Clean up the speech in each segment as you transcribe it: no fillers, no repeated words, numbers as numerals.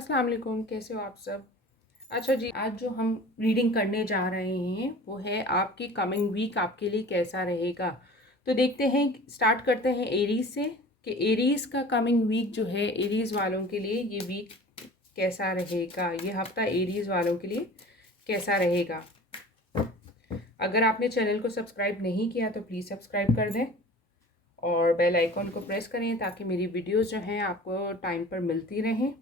अस्सलाम वालेकुम, कैसे हो आप सब? अच्छा जी, आज जो हम रीडिंग करने जा रहे हैं वो है आपकी कमिंग वीक आपके लिए कैसा रहेगा। तो देखते हैं, स्टार्ट करते हैं एरीज से कि एरीज का कमिंग वीक जो है एरीज वालों के लिए ये वीक कैसा रहेगा, ये हफ्ता एरीज वालों के लिए कैसा रहेगा। अगर आपने चैनल को सब्सक्राइब नहीं किया तो प्लीज़ सब्सक्राइब कर दें और बेल आइकॉन को प्रेस करें ताकि मेरी वीडियोस जो हैं आपको टाइम पर मिलती रहें।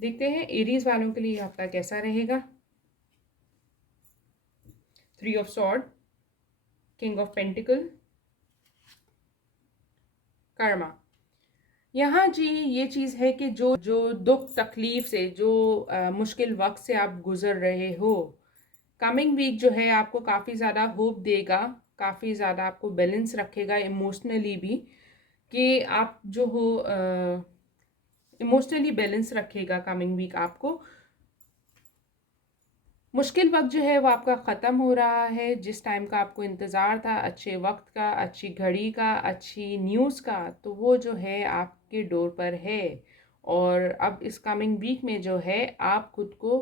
देखते हैं एरीज वालों के लिए हफ्ता कैसा रहेगा। 3 of sword, king of pentacle, Karma. यहाँ जी ये चीज़ है कि जो जो दुख तकलीफ से, जो मुश्किल वक्त से आप गुजर रहे हो, कमिंग वीक जो है आपको काफ़ी ज़्यादा होप देगा, काफ़ी ज़्यादा आपको बैलेंस रखेगा इमोशनली भी, कि आप जो हो इमोशनली बैलेंस रखेगा कमिंग वीक आपको। मुश्किल वक्त जो है वो आपका ख़त्म हो रहा है। जिस टाइम का आपको इंतज़ार था, अच्छे वक्त का, अच्छी घड़ी का, अच्छी न्यूज़ का, तो वो जो है आपके डोर पर है। और अब इस कमिंग वीक में जो है आप खुद को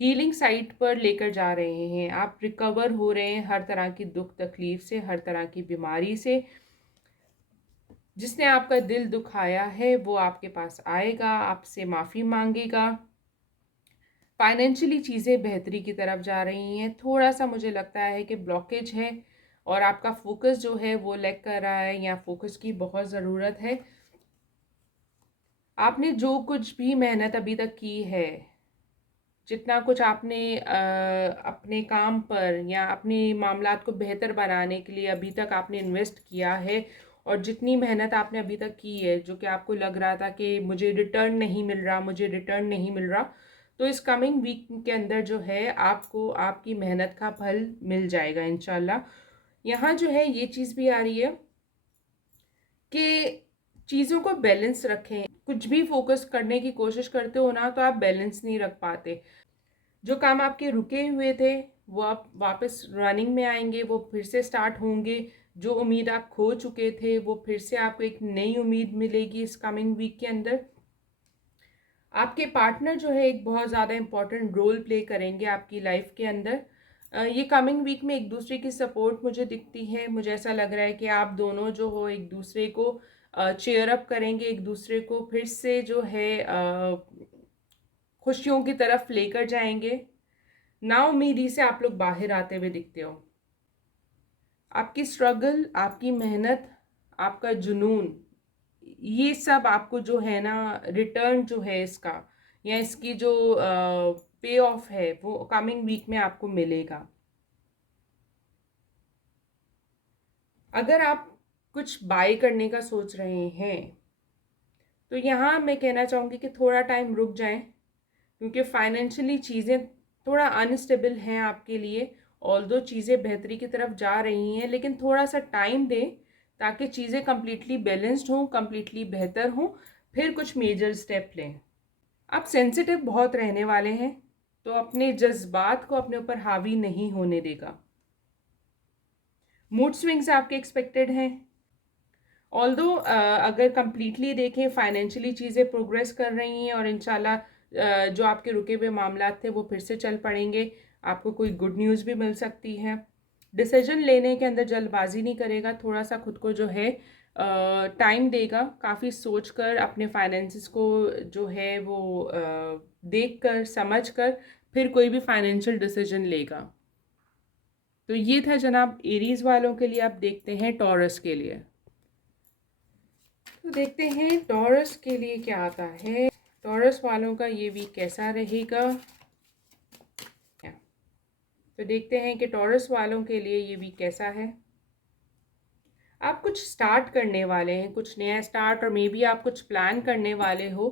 हीलिंग साइट पर लेकर जा रहे हैं। आप रिकवर हो रहे हैं हर तरह की दुख तकलीफ से, हर तरह की बीमारी से। जिसने आपका दिल दुखाया है वो आपके पास आएगा, आपसे माफ़ी मांगेगा। फाइनेंशियली चीज़ें बेहतरी की तरफ जा रही हैं। थोड़ा सा मुझे लगता है कि ब्लॉकेज है और आपका फोकस जो है वो लैग कर रहा है, या फोकस की बहुत ज़रूरत है। आपने जो कुछ भी मेहनत अभी तक की है, जितना कुछ आपने अपने काम पर या अपने मामलात को बेहतर बनाने के लिए अभी तक आपने इन्वेस्ट किया है, और जितनी मेहनत आपने अभी तक की है, जो कि आपको लग रहा था कि मुझे रिटर्न नहीं मिल रहा, मुझे रिटर्न नहीं मिल रहा, तो इस कमिंग वीक के अंदर जो है आपको आपकी मेहनत का फल मिल जाएगा इंशाल्लाह। यहाँ जो है ये चीज़ भी आ रही है कि चीज़ों को बैलेंस रखें। कुछ भी फोकस करने की कोशिश करते हो ना, तो आप बैलेंस नहीं रख पाते। जो काम आपके रुके हुए थे वो आप वापस रनिंग में आएंगे, वो फिर से स्टार्ट होंगे। जो उम्मीद आप खो चुके थे वो फिर से आपको एक नई उम्मीद मिलेगी इस कमिंग वीक के अंदर। आपके पार्टनर जो है एक बहुत ज़्यादा इम्पॉर्टेंट रोल प्ले करेंगे आपकी लाइफ के अंदर। ये कमिंग वीक में एक दूसरे की सपोर्ट मुझे दिखती है। मुझे ऐसा लग रहा है कि आप दोनों जो हो एक दूसरे को चेयर अप करेंगे, एक दूसरे को फिर से जो है खुशियों की तरफ लेकर जाएंगे। नाउम्मीदी से आप लोग बाहर आते हुए दिखते हो। आपकी स्ट्रगल, आपकी मेहनत, आपका जुनून, ये सब आपको जो है ना रिटर्न जो है इसका, या इसकी जो पे ऑफ है वो कमिंग वीक में आपको मिलेगा। अगर आप कुछ बाय करने का सोच रहे हैं तो यहाँ मैं कहना चाहूँगी कि थोड़ा टाइम रुक जाएं, क्योंकि फाइनेंशियली चीज़ें थोड़ा अनस्टेबल हैं आपके लिए। ऑल्दो चीज़ें बेहतरी की तरफ जा रही हैं, लेकिन थोड़ा सा टाइम दें ताकि चीज़ें कम्प्लीटली बैलेंस्ड हों, कम्प्लीटली बेहतर हों, फिर कुछ मेजर स्टेप लें। आप सेंसिटिव बहुत रहने वाले हैं, तो अपने जज्बात को अपने ऊपर हावी नहीं होने देगा। मूड स्विंग्स आपके एक्सपेक्टेड हैं। ऑल्दो अगर कंप्लीटली देखें, फाइनेंशियली चीज़ें प्रोग्रेस कर रही हैं और इंशाल्लाह जो आपके रुके हुए मामलात थे वो फिर से चल पड़ेंगे। आपको कोई गुड न्यूज़ भी मिल सकती है। डिसीजन लेने के अंदर जल्दबाजी नहीं करेगा, थोड़ा सा खुद को जो है टाइम देगा, काफ़ी सोच कर अपने फाइनेंसिस को जो है वो देख कर समझ कर फिर कोई भी फाइनेंशियल डिसीजन लेगा। तो ये था जनाब एरीज वालों के लिए। आप देखते हैं टॉरस के लिए। तो देखते हैं टॉरस के लिए क्या आता है। टॉरस वालों का ये वीक कैसा रहेगा। तो देखते हैं कि टॉरस वालों के लिए ये वीक कैसा है। आप कुछ स्टार्ट करने वाले हैं, कुछ नया स्टार्ट, और मे बी आप कुछ प्लान करने वाले हो।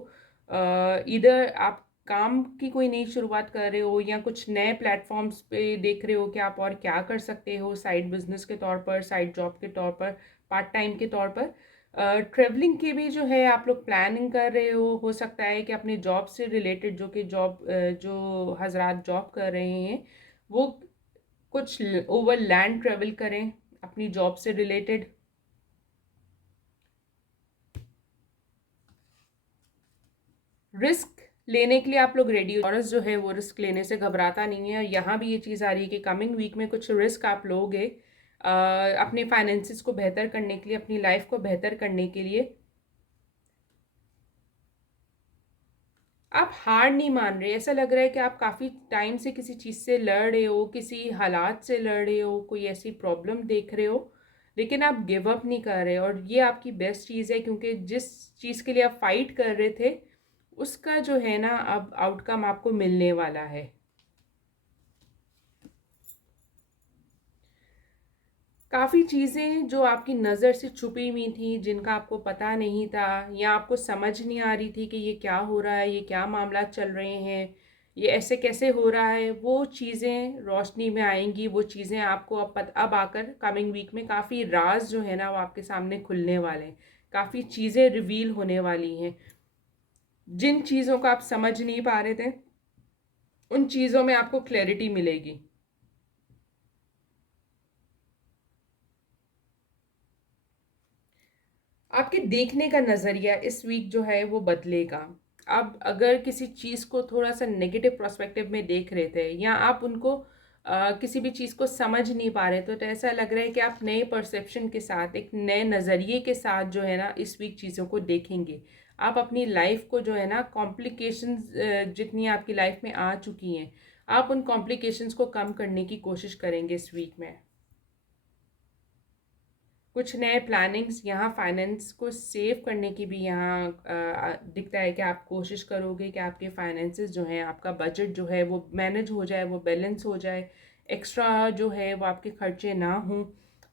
इधर आप काम की कोई नई शुरुआत कर रहे हो, या कुछ नए प्लेटफॉर्म्स पे देख रहे हो कि आप और क्या कर सकते हो, साइड बिजनेस के तौर पर, साइड जॉब के तौर पर, पार्ट टाइम के तौर पर। ट्रेवलिंग की भी जो है आप लोग प्लानिंग कर रहे हो सकता है कि अपने जॉब से रिलेटेड, जो कि जॉब जो हजरात जॉब कर रहे हैं वो कुछ ओवर लैंड ट्रेवल करें अपनी जॉब से रिलेटेड। रिस्क लेने के लिए आप लोग रेडी हो। टॉरस जो है वो रिस्क लेने से घबराता नहीं है, और यहाँ भी ये चीज़ आ रही है कि कमिंग वीक में कुछ रिस्क आप लोगे अपने फाइनेंसिस को बेहतर करने के लिए, अपनी लाइफ को बेहतर करने के लिए। आप हार नहीं मान रहे, ऐसा लग रहा है कि आप काफ़ी टाइम से किसी चीज़ से लड़ रहे हो, किसी हालात से लड़ रहे हो, कोई ऐसी प्रॉब्लम देख रहे हो, लेकिन आप गिव अप नहीं कर रहे। और ये आपकी बेस्ट चीज़ है, क्योंकि जिस चीज़ के लिए आप फाइट कर रहे थे उसका जो है ना अब आउटकम आपको मिलने वाला है। काफ़ी चीज़ें जो आपकी नज़र से छुपी हुई थी, जिनका आपको पता नहीं था या आपको समझ नहीं आ रही थी कि ये क्या हो रहा है, ये क्या मामला चल रहे हैं, ये ऐसे कैसे हो रहा है, वो चीज़ें रोशनी में आएंगी। वो चीज़ें आपको अब आकर कमिंग वीक में काफ़ी राज जो है ना वो आपके सामने खुलने वाले हैं, काफ़ी चीज़ें रिवील होने वाली हैं। जिन चीज़ों को आप समझ नहीं पा रहे थे उन चीज़ों में आपको क्लैरिटी मिलेगी। आपके देखने का नज़रिया इस वीक जो है वो बदलेगा। आप अगर किसी चीज़ को थोड़ा सा नेगेटिव पर्सपेक्टिव में देख रहे थे, या आप उनको किसी भी चीज़ को समझ नहीं पा रहे, तो ऐसा लग रहा है कि आप नए परसेप्शन के साथ, एक नए नज़रिए के साथ जो है ना इस वीक चीज़ों को देखेंगे। आप अपनी लाइफ को जो है ना कॉम्प्लिकेशंस जितनी आपकी लाइफ में आ चुकी हैं, आप उन कॉम्प्लिकेशंस को कम करने की कोशिश करेंगे इस वीक में। कुछ नए प्लानिंग्स यहाँ फाइनेंस को सेव करने की भी यहाँ दिखता है कि आप कोशिश करोगे कि आपके फाइनेंसेस जो हैं, आपका बजट जो है वो मैनेज हो जाए, वो बैलेंस हो जाए, एक्स्ट्रा जो है वो आपके खर्चे ना हों।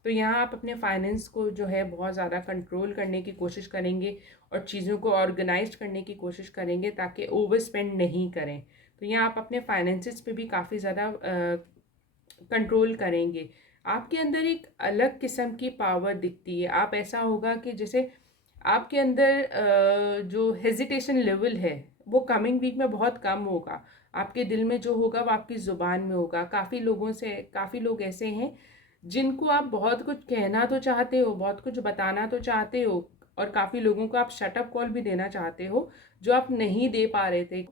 तो यहाँ आप अपने फाइनेंस को जो है बहुत ज़्यादा कंट्रोल करने की कोशिश करेंगे, और चीज़ों को ऑर्गेनाइज करने की कोशिश करेंगे ताकि ओवर स्पेंड नहीं करें। तो यहाँ आप अपने फाइनेंसिस पे भी काफ़ी ज़्यादा कंट्रोल करेंगे। आपके अंदर एक अलग किस्म की पावर दिखती है। आप ऐसा होगा कि जैसे आपके अंदर जो हेजिटेशन लेवल है वो कमिंग वीक में बहुत कम होगा। आपके दिल में जो होगा वो आपकी ज़ुबान में होगा। काफ़ी लोग ऐसे हैं जिनको आप बहुत कुछ कहना तो चाहते हो, बहुत कुछ बताना तो चाहते हो, और काफ़ी लोगों को आप शटअप कॉल भी देना चाहते हो जो आप नहीं दे पा रहे थे।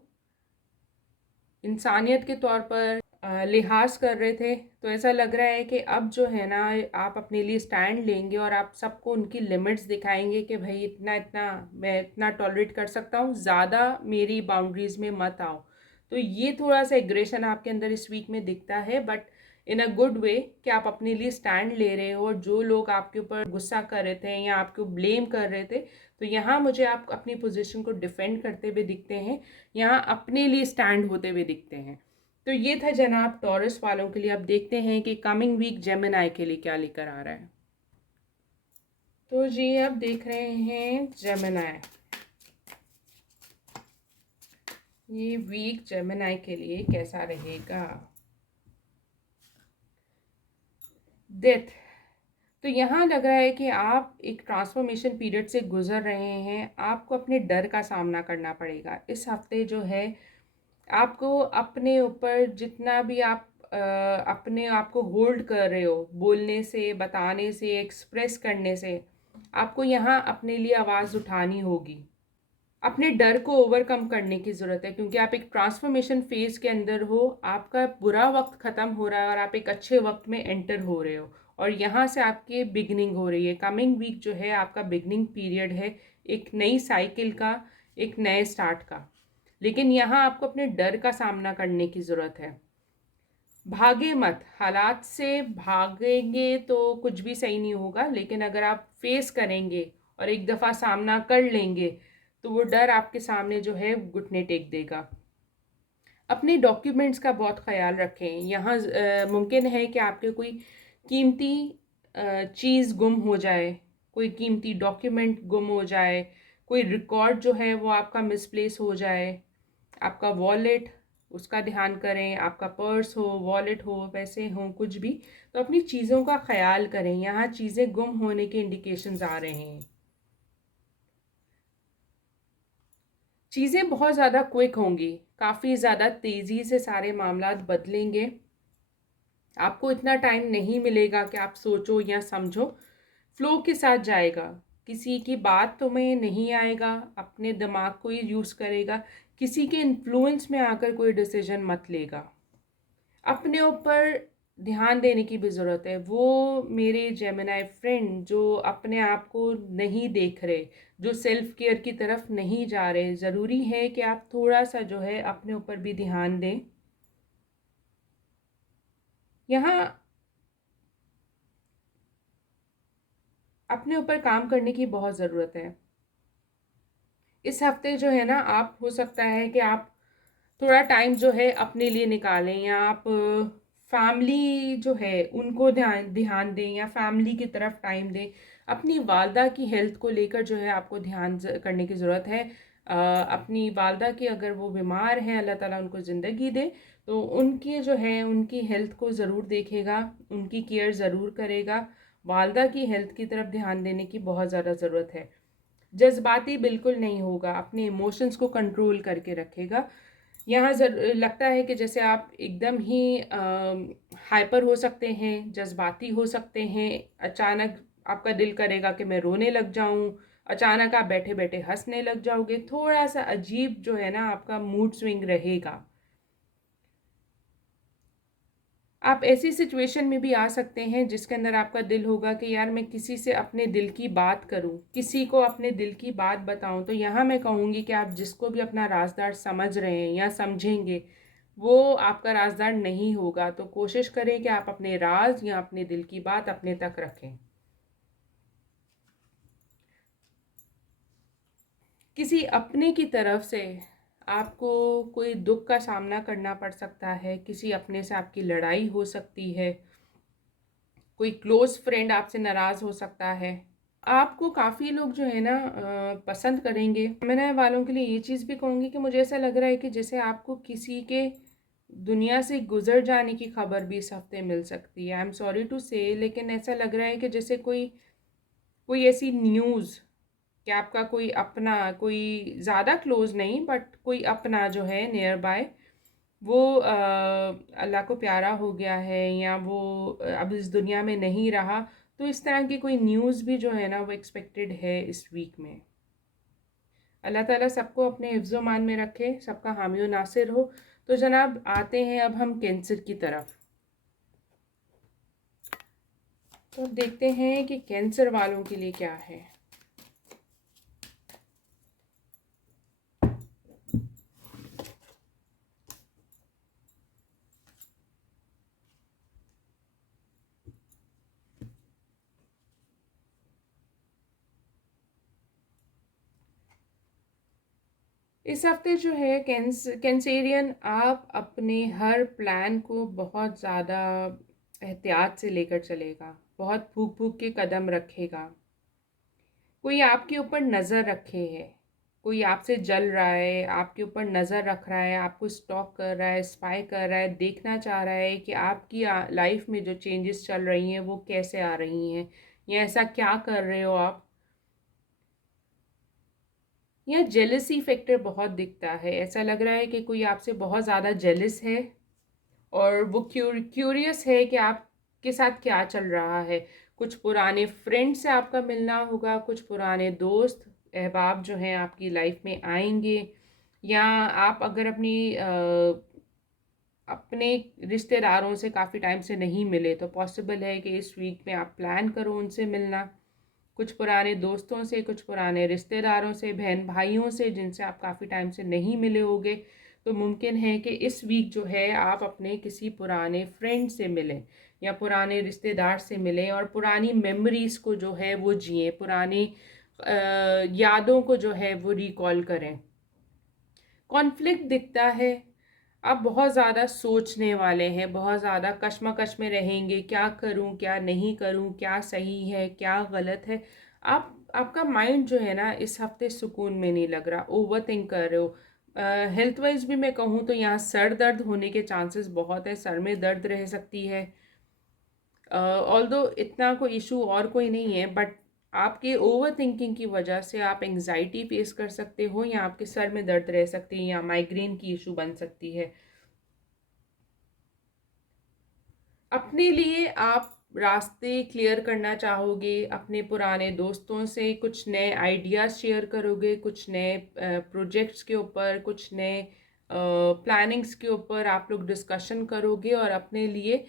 इंसानियत के तौर पर लिहाज कर रहे थे, तो ऐसा लग रहा है कि अब जो है ना आप अपने लिए स्टैंड लेंगे, और आप सबको उनकी लिमिट्स दिखाएंगे कि भाई इतना इतना मैं इतना टॉलरेट कर सकता हूँ, ज़्यादा मेरी बाउंड्रीज़ में मत आओ। तो ये थोड़ा सा एग्रेशन आपके अंदर इस वीक में दिखता है, but in a good way, कि आप अपने लिए स्टैंड ले रहे हो। और जो लोग आपके ऊपर गुस्सा कर रहे थे या आपको ब्लेम कर रहे थे, तो यहाँ मुझे आप अपनी पोजीशन को डिफेंड करते हुए दिखते हैं, यहाँ अपने लिए स्टैंड होते हुए दिखते हैं। तो ये था जनाब टॉरस वालों के लिए। अब देखते हैं कि कमिंग वीक जेमिनाई के लिए क्या लेकर आ रहा है। तो जी अब देख रहे हैं जेमिनाई, ये वीक जेमिनाई के लिए कैसा रहेगा। डेथ, तो यहाँ लग रहा है कि आप एक ट्रांसफॉर्मेशन पीरियड से गुजर रहे हैं। आपको अपने डर का सामना करना पड़ेगा इस हफ्ते जो है। आपको अपने ऊपर जितना भी आप अपने आप को होल्ड कर रहे हो, बोलने से, बताने से, एक्सप्रेस करने से, आपको यहाँ अपने लिए आवाज़ उठानी होगी। अपने डर को ओवरकम करने की ज़रूरत है, क्योंकि आप एक ट्रांसफॉर्मेशन फेज़ के अंदर हो। आपका बुरा वक्त ख़त्म हो रहा है और आप एक अच्छे वक्त में एंटर हो रहे हो, और यहाँ से आपकी बिगनिंग हो रही है। कमिंग वीक जो है आपका बिगनिंग पीरियड है, एक नई साइकिल का, एक नए स्टार्ट का। लेकिन यहाँ आपको अपने डर का सामना करने की ज़रूरत है। भागे मत, हालात से भागेंगे तो कुछ भी सही नहीं होगा, लेकिन अगर आप फेस करेंगे और एक दफ़ा सामना कर लेंगे, तो वो डर आपके सामने जो है घुटने टेक देगा। अपने डॉक्यूमेंट्स का बहुत ख्याल रखें। यहाँ मुमकिन है कि आपके कोई कीमती चीज़ गुम हो जाए, कोई कीमती डॉक्यूमेंट गुम हो जाए, कोई रिकॉर्ड जो है वो आपका मिसप्लेस हो जाए। आपका वॉलेट, उसका ध्यान करें। आपका पर्स हो, वॉलेट हो, पैसे हों, कुछ भी, तो अपनी चीज़ों का ख्याल करें। यहाँ चीज़ें गुम होने के इंडिकेशंस आ रहे हैं। चीज़ें बहुत ज़्यादा क्विक होंगी, काफ़ी ज़्यादा तेज़ी से सारे मामलात बदलेंगे। आपको इतना टाइम नहीं मिलेगा कि आप सोचो या समझो, फ्लो के साथ जाएगा। किसी की बात तुम्हें नहीं आएगा, अपने दिमाग को ही यूज़ करेगा किसी के इन्फ्लुएंस में आकर कोई डिसीजन मत लेगा। अपने ऊपर ध्यान देने की भी ज़रूरत है। वो मेरे जेमिनी फ्रेंड जो अपने आप को नहीं देख रहे, जो सेल्फ केयर की तरफ नहीं जा रहे, ज़रूरी है कि आप थोड़ा-सा जो है अपने ऊपर भी ध्यान दें। यहाँ अपने ऊपर काम करने की बहुत ज़रूरत है। इस हफ्ते जो है ना, आप हो सकता है कि आप थोड़ा टाइम जो है अपने लिए निकालें, या आप फैमिली जो है उनको ध्यान ध्यान दें, या फैमिली की तरफ टाइम दें। अपनी वालदा की हेल्थ को लेकर जो है आपको ध्यान करने की ज़रूरत है। अपनी वालदा की, अगर वो बीमार हैं, अल्लाह ताला उनको ज़िंदगी दे, तो उनकी जो है उनकी हेल्थ को ज़रूर देखेगा, उनकी केयर ज़रूर करेगा। वालदा की हेल्थ की तरफ ध्यान देने की बहुत ज़्यादा ज़रूरत है। जज्बाती बिल्कुल नहीं होगा, अपने इमोशंस को कंट्रोल करके रखेगा। यहाँ लगता है कि जैसे आप एकदम ही हाइपर हो सकते हैं, जज्बाती हो सकते हैं। अचानक आपका दिल करेगा कि मैं रोने लग जाऊं, अचानक आप बैठे बैठे हंसने लग जाओगे। थोड़ा सा अजीब जो है ना आपका मूड स्विंग रहेगा। आप ऐसी सिचुएशन में भी आ सकते हैं जिसके अंदर आपका दिल होगा कि यार मैं किसी से अपने दिल की बात करूं, किसी को अपने दिल की बात बताऊं। तो यहाँ मैं कहूँगी कि आप जिसको भी अपना राज़दार समझ रहे हैं या समझेंगे, वो आपका राज़दार नहीं होगा। तो कोशिश करें कि आप अपने राज या अपने दिल की बात अपने तक रखें। किसी अपने की तरफ से आपको कोई दुख का सामना करना पड़ सकता है, किसी अपने से आपकी लड़ाई हो सकती है, कोई क्लोज़ फ्रेंड आपसे नाराज़ हो सकता है। आपको काफ़ी लोग जो है ना पसंद करेंगे। मैं वालों के लिए ये चीज़ भी कहूँगी कि मुझे ऐसा लग रहा है कि जैसे आपको किसी के दुनिया से गुजर जाने की खबर भी इस हफ्ते मिल सकती है। आई एम सॉरी टू से, लेकिन ऐसा लग रहा है कि जैसे कोई कोई ऐसी न्यूज़ कि आपका कोई अपना, कोई ज़्यादा क्लोज नहीं बट कोई अपना जो है नियर बाय, वो अल्लाह को प्यारा हो गया है, या वो अब इस दुनिया में नहीं रहा। तो इस तरह की कोई न्यूज़ भी जो है ना वो एक्सपेक्टेड है इस वीक में। अल्लाह ताला सबको अपने हिफ्ज़ मान में रखे, सबका हामी व नासिर हो। तो जनाब, आते हैं अब हम कैंसर की तरफ। तो अब देखते हैं कि कैंसर वालों के लिए क्या है। इस हफ्ते जो है कैंसेरियन, आप अपने हर प्लान को बहुत ज़्यादा एहतियात से लेकर चलेगा, बहुत भूख भूख के कदम रखेगा। कोई आपके ऊपर नज़र रखे है, कोई आपसे जल रहा है, आपके ऊपर नज़र रख रहा है, आपको स्टॉक कर रहा है, स्पाई कर रहा है, देखना चाह रहा है कि आपकी लाइफ में जो चेंजेस चल रही हैं वो कैसे आ रही हैं, या ऐसा क्या कर रहे हो आप। यह जेलसी फैक्टर बहुत दिखता है। ऐसा लग रहा है कि कोई आपसे बहुत ज़्यादा जेलस है, और वो क्यूरियस है कि आपके साथ क्या चल रहा है। कुछ पुराने फ्रेंड से आपका मिलना होगा, कुछ पुराने दोस्त अहबाब जो हैं आपकी लाइफ में आएंगे, या आप अगर अपने रिश्तेदारों से काफ़ी टाइम से नहीं मिले, तो पॉसिबल है कि इस वीक में आप प्लान करो उनसे मिलना। कुछ पुराने दोस्तों से, कुछ पुराने रिश्तेदारों से, बहन भाइयों से जिनसे आप काफ़ी टाइम से नहीं मिले होंगे, तो मुमकिन है कि इस वीक जो है आप अपने किसी पुराने फ्रेंड से मिलें, या पुराने रिश्तेदार से मिलें, और पुरानी मेमोरीज़ को जो है वो जिएं, पुरानी यादों को जो है वो रिकॉल करें। कॉन्फ्लिक्ट दिखता है, आप बहुत ज़्यादा सोचने वाले हैं, बहुत ज़्यादा कश्मकश में रहेंगे, क्या करूं, क्या नहीं करूं, क्या सही है, क्या गलत है। आपका माइंड जो है ना इस हफ्ते सुकून में नहीं लग रहा, ओवर थिंक कर रहे हो। हेल्थ वाइज भी मैं कहूँ तो यहाँ सर दर्द होने के चांसेस बहुत है, सर में दर्द रह सकती है। ऑल्दो इतना कोई इशू और कोई नहीं है, बट आपके ओवर थिंकिंग की वजह से आप एंग्जाइटी फेस कर सकते हो, या आपके सर में दर्द रह सकती है, या माइग्रेन की इशू बन सकती है। अपने लिए आप रास्ते क्लियर करना चाहोगे, अपने पुराने दोस्तों से कुछ नए आइडियाज़ शेयर करोगे, कुछ नए प्रोजेक्ट्स के ऊपर, कुछ नए प्लानिंग्स के ऊपर आप लोग डिस्कशन करोगे और अपने लिए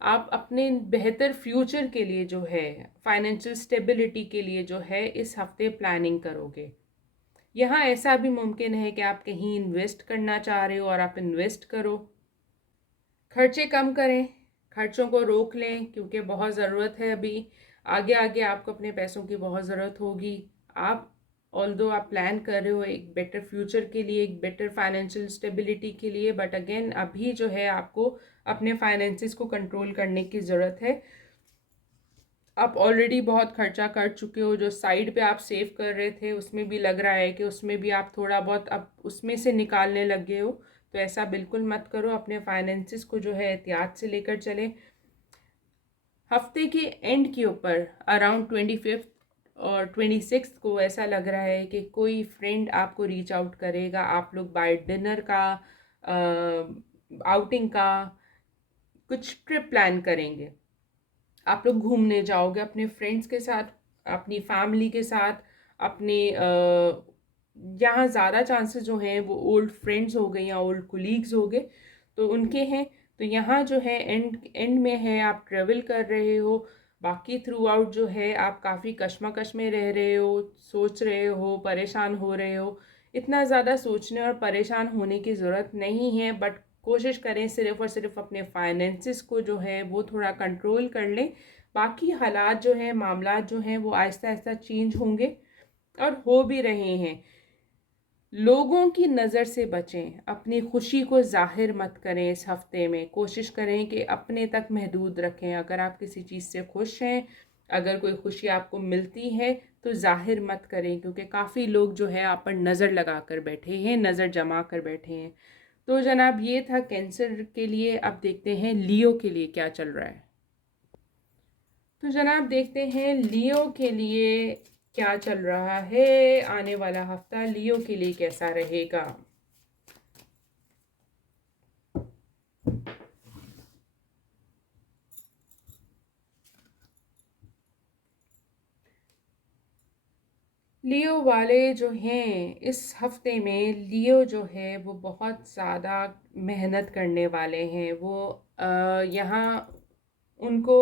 आप अपने बेहतर फ्यूचर के लिए जो है, फाइनेंशियल स्टेबिलिटी के लिए जो है, इस हफ्ते प्लानिंग करोगे। यहाँ ऐसा भी मुमकिन है कि आप कहीं इन्वेस्ट करना चाह रहे हो और आप इन्वेस्ट करो। खर्चे कम करें, खर्चों को रोक लें, क्योंकि बहुत ज़रूरत है अभी। आगे आगे आपको अपने पैसों की बहुत ज़रूरत होगी। आप ऑल्दो आप प्लान कर रहे हो एक बेटर फ्यूचर के लिए, एक बेटर फाइनेंशियल स्टेबिलिटी के लिए, बट अगेन अभी जो है आपको अपने फाइनेंसिस को कंट्रोल करने की ज़रूरत है। आप ऑलरेडी बहुत खर्चा कर चुके हो। जो साइड पे आप सेव कर रहे थे उसमें भी लग रहा है कि उसमें भी आप थोड़ा बहुत अब उसमें से निकालने लग गए हो। तो ऐसा बिल्कुल मत करो। अपने फाइनेंसिस को जो है एहतियात से लेकर चलें। हफ्ते के एंड के ऊपर अराउंड 25 और 26 को ऐसा लग रहा है कि कोई फ्रेंड आपको रीच आउट करेगा। आप लोग बाय डिनर का, आउटिंग का कुछ ट्रिप प्लान करेंगे। आप लोग घूमने जाओगे अपने फ्रेंड्स के साथ, अपनी फैमिली के साथ, अपने यहाँ ज़्यादा चांसेस जो हैं वो ओल्ड फ्रेंड्स हो गए या ओल्ड कोलीग्स हो गए, तो उनके हैं। तो यहाँ जो है एंड एंड में है आप ट्रेवल कर रहे हो। बाकी थ्रू आउट जो है आप काफ़ी कश्मकश में रह रहे हो, सोच रहे हो, परेशान हो रहे हो। इतना ज़्यादा सोचने और परेशान होने की ज़रूरत नहीं है, बट कोशिश करें सिर्फ़ और सिर्फ अपने फाइनेंसिस को जो है वो थोड़ा कंट्रोल कर लें। बाकी हालात जो हैं, मामलात जो हैं, वो आहिस्ता आहिस्ता चेंज होंगे और हो भी रहे हैं। लोगों की नज़र से बचें, अपनी खुशी को ज़ाहिर मत करें। इस हफ्ते में कोशिश करें कि अपने तक महदूद रखें। अगर आप किसी चीज़ से खुश हैं, अगर कोई खुशी आपको मिलती है तो ज़ाहिर मत करें, क्योंकि काफ़ी लोग जो है आप पर नज़र लगा कर बैठे हैं, नज़र जमा कर बैठे हैं। तो जनाब ये था कैंसर के लिए। अब देखते हैं लियो के लिए क्या चल रहा है। तो जनाब देखते हैं लियो के लिए क्या चल रहा है। आने वाला हफ्ता लियो के लिए कैसा रहेगा। लियो वाले जो हैं इस हफ्ते में, लियो जो है वो बहुत ज़्यादा मेहनत करने वाले हैं। वो यहाँ उनको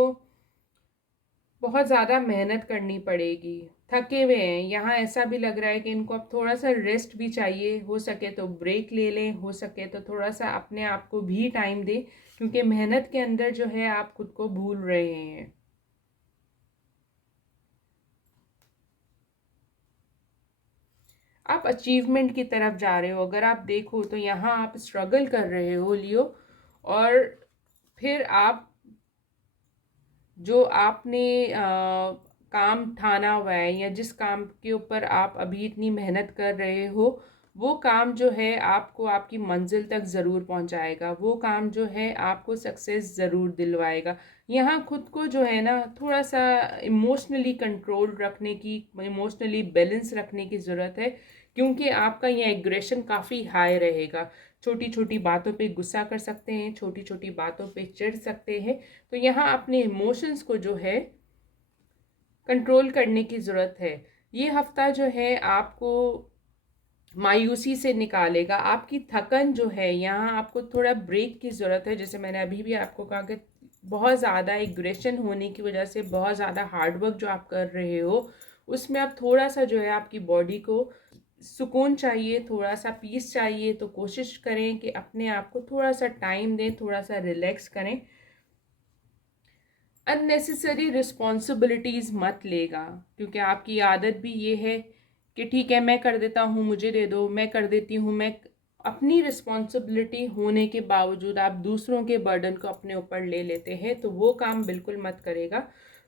बहुत ज़्यादा मेहनत करनी पड़ेगी। थके हुए हैं। यहाँ ऐसा भी लग रहा है कि इनको अब थोड़ा सा रेस्ट भी चाहिए। हो सके तो ब्रेक ले लें, हो सके तो थोड़ा सा अपने आप को भी टाइम दें, क्योंकि मेहनत के अंदर जो है आप खुद को भूल रहे हैं। आप अचीवमेंट की तरफ जा रहे हो। अगर आप देखो तो यहाँ आप स्ट्रगल कर रहे हो लियो, और फिर आप जो आपने काम ठाना हुआ है या जिस काम के ऊपर आप अभी इतनी मेहनत कर रहे हो, वो काम जो है आपको आपकी मंजिल तक ज़रूर पहुंचाएगा। वो काम जो है आपको सक्सेस ज़रूर दिलवाएगा। यहाँ खुद को जो है ना थोड़ा सा इमोशनली कंट्रोल रखने की, इमोशनली बैलेंस रखने की ज़रूरत है, क्योंकि आपका यह एग्रेशन काफ़ी हाई रहेगा। छोटी छोटी बातों पे गुस्सा कर सकते हैं, छोटी छोटी बातों पे चिढ़ सकते हैं। तो यहाँ अपने इमोशंस को जो है कंट्रोल करने की ज़रूरत है। ये हफ्ता जो है आपको मायूसी से निकालेगा। आपकी थकन जो है, यहाँ आपको थोड़ा ब्रेक की ज़रूरत है। जैसे मैंने अभी भी आपको कहा कि बहुत ज़्यादा एग्रेशन होने की वजह से बहुत ज़्यादा हार्डवर्क जो आप कर रहे हो, उसमें आप थोड़ा सा जो है आपकी बॉडी को सुकून चाहिए, थोड़ा सा पीस चाहिए। तो कोशिश करें कि अपने आप को थोड़ा सा टाइम दें, थोड़ा सा रिलैक्स करें। अननेसेसरी रिस्पॉन्सिबिलिटीज़ मत लेगा, क्योंकि आपकी आदत भी ये है कि ठीक है मैं कर देता हूँ, मुझे दे दो, मैं कर देती हूँ। मैं अपनी रिस्पॉन्सिबिलिटी होने के बावजूद आप दूसरों के बर्डन को अपने ऊपर ले लेते हैं, तो वो काम बिल्कुल मत करेगा।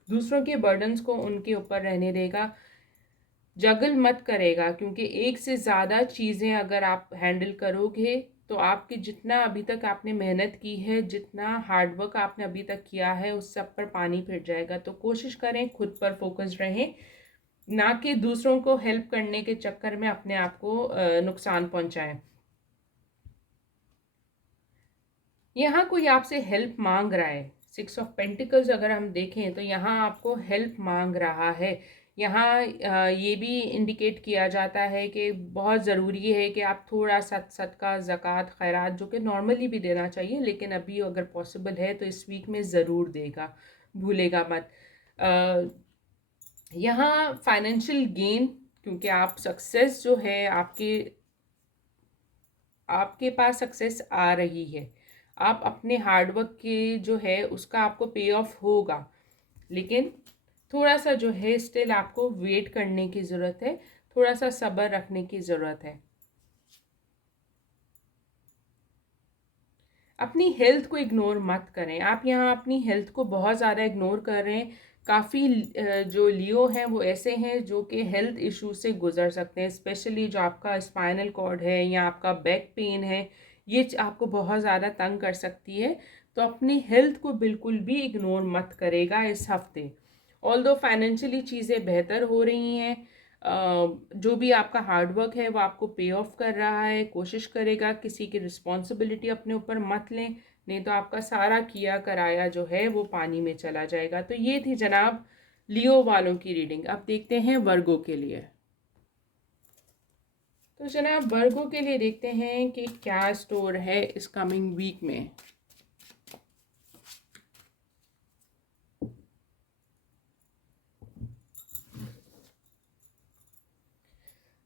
दूसरों के बर्डन्स को उनके ऊपर रहने देगा। जगल मत करेगा, क्योंकि एक से ज़्यादा चीज़ें अगर आप हैंडल करोगे तो आपकी जितना अभी तक आपने मेहनत की है, जितना हार्डवर्क आपने अभी तक किया है, उस सब पर पानी फिर जाएगा। तो कोशिश करें खुद पर फोकस रहें, ना कि दूसरों को हेल्प करने के चक्कर में अपने आप को नुकसान पहुंचाएं। यहाँ कोई आपसे हेल्प मांग रहा है, सिक्स ऑफ पेंटिकल्स अगर हम देखें तो यहाँ आपको हेल्प मांग रहा है। यहाँ ये भी इंडिकेट किया जाता है कि बहुत ज़रूरी है कि आप थोड़ा सदका ज़कात खैरात जो कि नॉर्मली भी देना चाहिए, लेकिन अभी अगर पॉसिबल है तो इस वीक में ज़रूर देगा, भूलेगा मत। यहाँ फाइनेंशियल गेन, क्योंकि आप सक्सेस जो है आपके पास सक्सेस आ रही है, आप अपने हार्डवर्क के जो है उसका आपको पे ऑफ होगा, लेकिन थोड़ा सा जो है स्टिल आपको वेट करने की ज़रूरत है, थोड़ा सा सब्र रखने की ज़रूरत है। अपनी हेल्थ को इग्नोर मत करें। आप यहाँ अपनी हेल्थ को बहुत ज़्यादा इग्नोर कर रहे हैं। काफ़ी जो लियो हैं वो ऐसे हैं जो कि हेल्थ इशू से गुजर सकते हैं, स्पेशली जो आपका स्पाइनल कॉर्ड है या आपका बैक पेन है, ये आपको बहुत ज़्यादा तंग कर सकती है। तो अपनी हेल्थ को बिल्कुल भी इग्नोर मत करेगा इस हफ्ते। ऑल्दो फाइनेंशियली चीज़ें बेहतर हो रही हैं, जो भी आपका हार्डवर्क है वो आपको पे ऑफ कर रहा है। कोशिश करेगा किसी की रिस्पॉन्सिबिलिटी अपने ऊपर मत लें, नहीं तो आपका सारा किया कराया जो है वो पानी में चला जाएगा। तो ये थी जनाब लियो वालों की रीडिंग। अब देखते हैं वर्गो के लिए। तो जनाब वर्गो के लिए देखते हैं कि क्या स्टोर है इस कमिंग वीक में।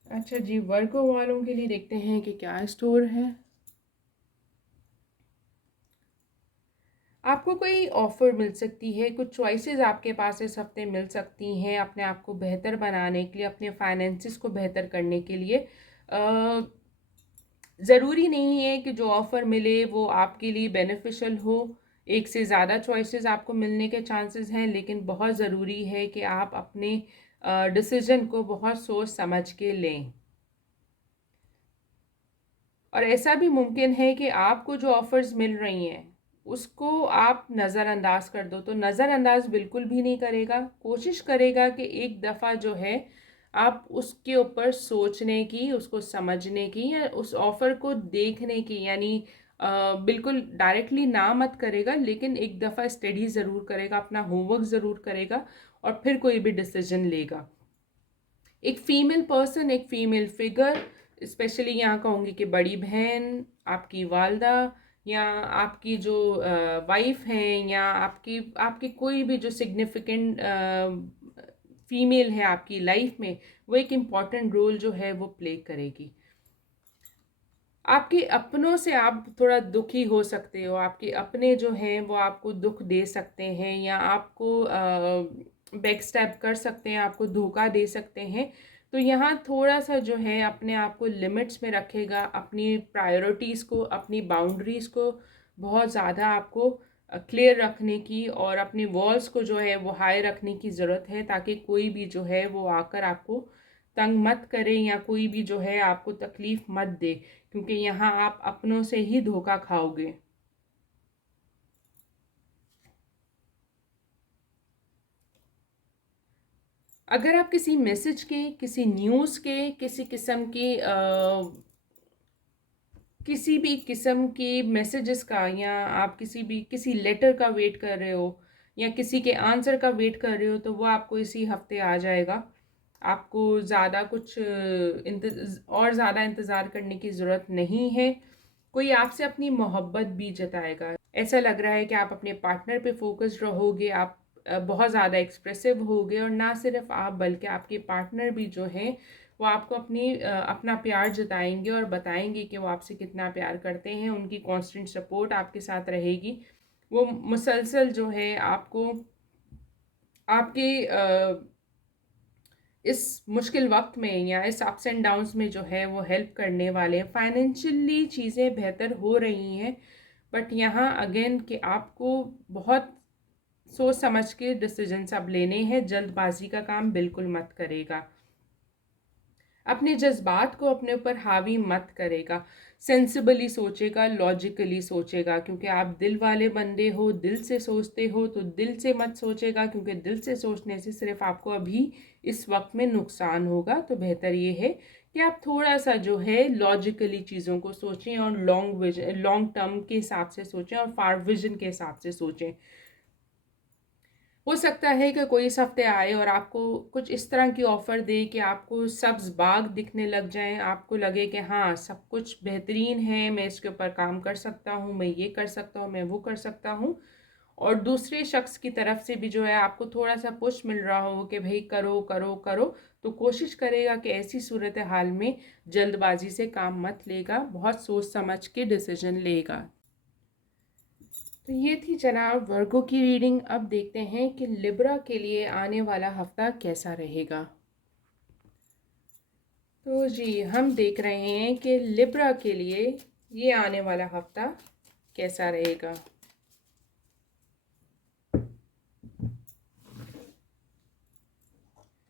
अच्छा जी, वर्गो वालों के लिए देखते हैं कि क्या स्टोर है। आपको कोई ऑफ़र मिल सकती है, कुछ चॉइसेस आपके पास इस हफ्ते मिल सकती हैं अपने आप को बेहतर बनाने के लिए, अपने फाइनेंसिस को बेहतर करने के लिए। ज़रूरी नहीं है कि जो ऑफ़र मिले वो आपके लिए बेनिफिशियल हो। एक से ज़्यादा चॉइसेस आपको मिलने के चांसेस हैं, लेकिन बहुत ज़रूरी है कि आप अपने डिसीजन को बहुत सोच समझ के लें। और ऐसा भी मुमकिन है कि आपको जो ऑफ़र्स मिल रही हैं उसको आप नज़रअंदाज कर दो। तो नज़रअंदाज बिल्कुल भी नहीं करेगा, कोशिश करेगा कि एक दफ़ा जो है आप उसके ऊपर सोचने की, उसको समझने की या उस ऑफ़र को देखने की, यानी बिल्कुल डायरेक्टली ना मत करेगा, लेकिन एक दफ़ा स्टडी ज़रूर करेगा, अपना होमवर्क ज़रूर करेगा और फिर कोई भी डिसीजन लेगा। एक फ़ीमेल पर्सन, एक फ़ीमेल फिगर, स्पेशली यहाँ कहूँगी कि बड़ी बहन, आपकी वालदा या आपकी जो वाइफ हैं, या आपकी आपकी कोई भी जो सिग्निफिकेंट फ़ीमेल है आपकी लाइफ में, वो एक इम्पॉर्टेंट रोल जो है वो प्ले करेगी। आपके अपनों से आप थोड़ा दुखी हो सकते हो, आपके अपने जो हैं वो आपको दुख दे सकते हैं या आपको बैक स्टैब कर सकते हैं, आपको धोखा दे सकते हैं। तो यहाँ थोड़ा-सा जो है अपने आप को लिमिट्स में रखेगा, अपनी प्रायोरिटीज़ को, अपनी बाउंड्रीज़ को बहुत ज़्यादा आपको क्लियर रखने की और अपनी वॉल्स को जो है वो हाई रखने की ज़रूरत है, ताकि कोई भी जो है वो आकर आपको तंग मत करे या कोई भी जो है आपको तकलीफ़ मत दे, क्योंकि यहाँ आप अपनों से ही धोखा खाओगे। अगर आप किसी मैसेज के, किसी न्यूज़ के, किसी भी किस्म के मैसेजेस का, या आप किसी लेटर का वेट कर रहे हो या किसी के आंसर का वेट कर रहे हो, तो वो आपको इसी हफ्ते आ जाएगा। आपको ज़्यादा कुछ और ज़्यादा इंतज़ार करने की ज़रूरत नहीं है। कोई आपसे अपनी मोहब्बत भी जताएगा। ऐसा लग रहा है कि आप अपने पार्टनर पे फोकस्ड रहोगे, आप बहुत ज़्यादा एक्सप्रेसिव होगे, और ना सिर्फ आप बल्कि आपके पार्टनर भी जो हैं वो आपको अपना प्यार जताएंगे और बताएंगे कि वो आपसे कितना प्यार करते हैं। उनकी कांस्टेंट सपोर्ट आपके साथ रहेगी। वो मुसलसल जो है आपको आपके इस मुश्किल वक्त में या इस अप्स एंड डाउन्स में जो है वो हेल्प करने वाले हैं। फाइनेंशियली चीज़ें बेहतर हो रही हैं, बट यहाँ अगेन कि आपको बहुत सोच समझ के डिसीजंस अब लेने हैं, जल्दबाजी का काम बिल्कुल मत करेगा। अपने जज्बात को अपने ऊपर हावी मत करेगा, सेंसिबली सोचेगा, लॉजिकली सोचेगा, क्योंकि आप दिल वाले बंदे हो, दिल से सोचते हो, तो दिल से मत सोचेगा, क्योंकि दिल से सोचने से सिर्फ आपको अभी इस वक्त में नुकसान होगा। तो बेहतर ये है कि आप थोड़ा सा जो है लॉजिकली चीज़ों को सोचें और लॉन्ग टर्म के हिसाब से सोचें और फार विजन के हिसाब से सोचें। हो सकता है कि कोई इस हफ्ते आए और आपको कुछ इस तरह की ऑफ़र दे कि आपको सब्ज़ बाग दिखने लग जाएं, आपको लगे कि हाँ सब कुछ बेहतरीन है, मैं इसके ऊपर काम कर सकता हूँ, मैं ये कर सकता हूँ, मैं वो कर सकता हूँ। और दूसरे शख्स की तरफ से भी जो है आपको थोड़ा सा पुश मिल रहा हो कि भाई करो करो करो, तो कोशिश करेगा कि ऐसी सूरत हाल में जल्दबाजी से काम मत लेगा, बहुत सोच समझ के डिसीजन लेगा। तो ये थी जनाब वर्गो की रीडिंग। अब देखते हैं कि लिब्रा के लिए आने वाला हफ्ता कैसा रहेगा। तो जी हम देख रहे हैं कि लिब्रा के लिए ये आने वाला हफ्ता कैसा रहेगा।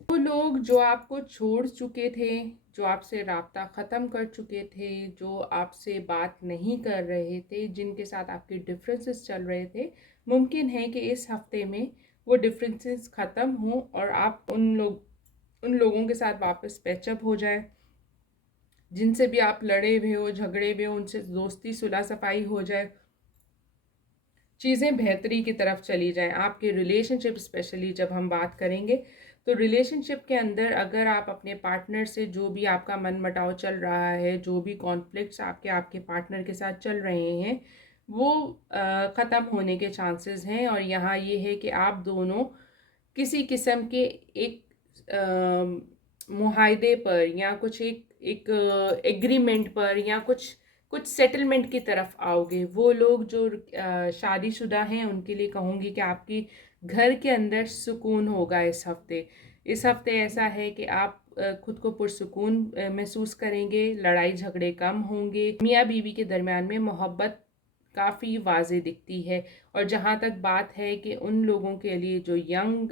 वो लोग जो आपको छोड़ चुके थे, जो आपसे राब्ता ख़त्म कर चुके थे, जो आपसे बात नहीं कर रहे थे, जिनके साथ आपके डिफरेंसेस चल रहे थे, मुमकिन है कि इस हफ्ते में वो डिफरेंसेस ख़त्म हों और आप उन लोगों के साथ वापस पैचअप हो जाए, जिनसे भी आप लड़े हुए हो, झगड़े हुए हो, उनसे दोस्ती सुलह सफाई हो जाए, चीज़ें बेहतरी की तरफ चली जाएं। आपके रिलेशनशिप स्पेशली जब हम बात करेंगे, तो रिलेशनशिप के अंदर अगर आप अपने पार्टनर से जो भी आपका मनमुटाव चल रहा है, जो भी कॉन्फ्लिक्ट्स आपके आपके पार्टनर के साथ चल रहे हैं, वो ख़त्म होने के चांसेस हैं। और यहाँ ये है कि आप दोनों किसी किस्म के एक मुहाइदे पर या कुछ एक एक एग्रीमेंट पर या कुछ सेटलमेंट की तरफ आओगे। वो लोग जो शादीशुदा हैं उनके लिए कहूँगी कि आपकी घर के अंदर सुकून होगा इस हफ्ते। इस हफ्ते ऐसा है कि आप खुद को पुरसुकून महसूस करेंगे, लड़ाई झगड़े कम होंगे, मियाँ बीवी के दरमियान में मोहब्बत काफ़ी वाज़े दिखती है। और जहाँ तक बात है कि उन लोगों के लिए जो यंग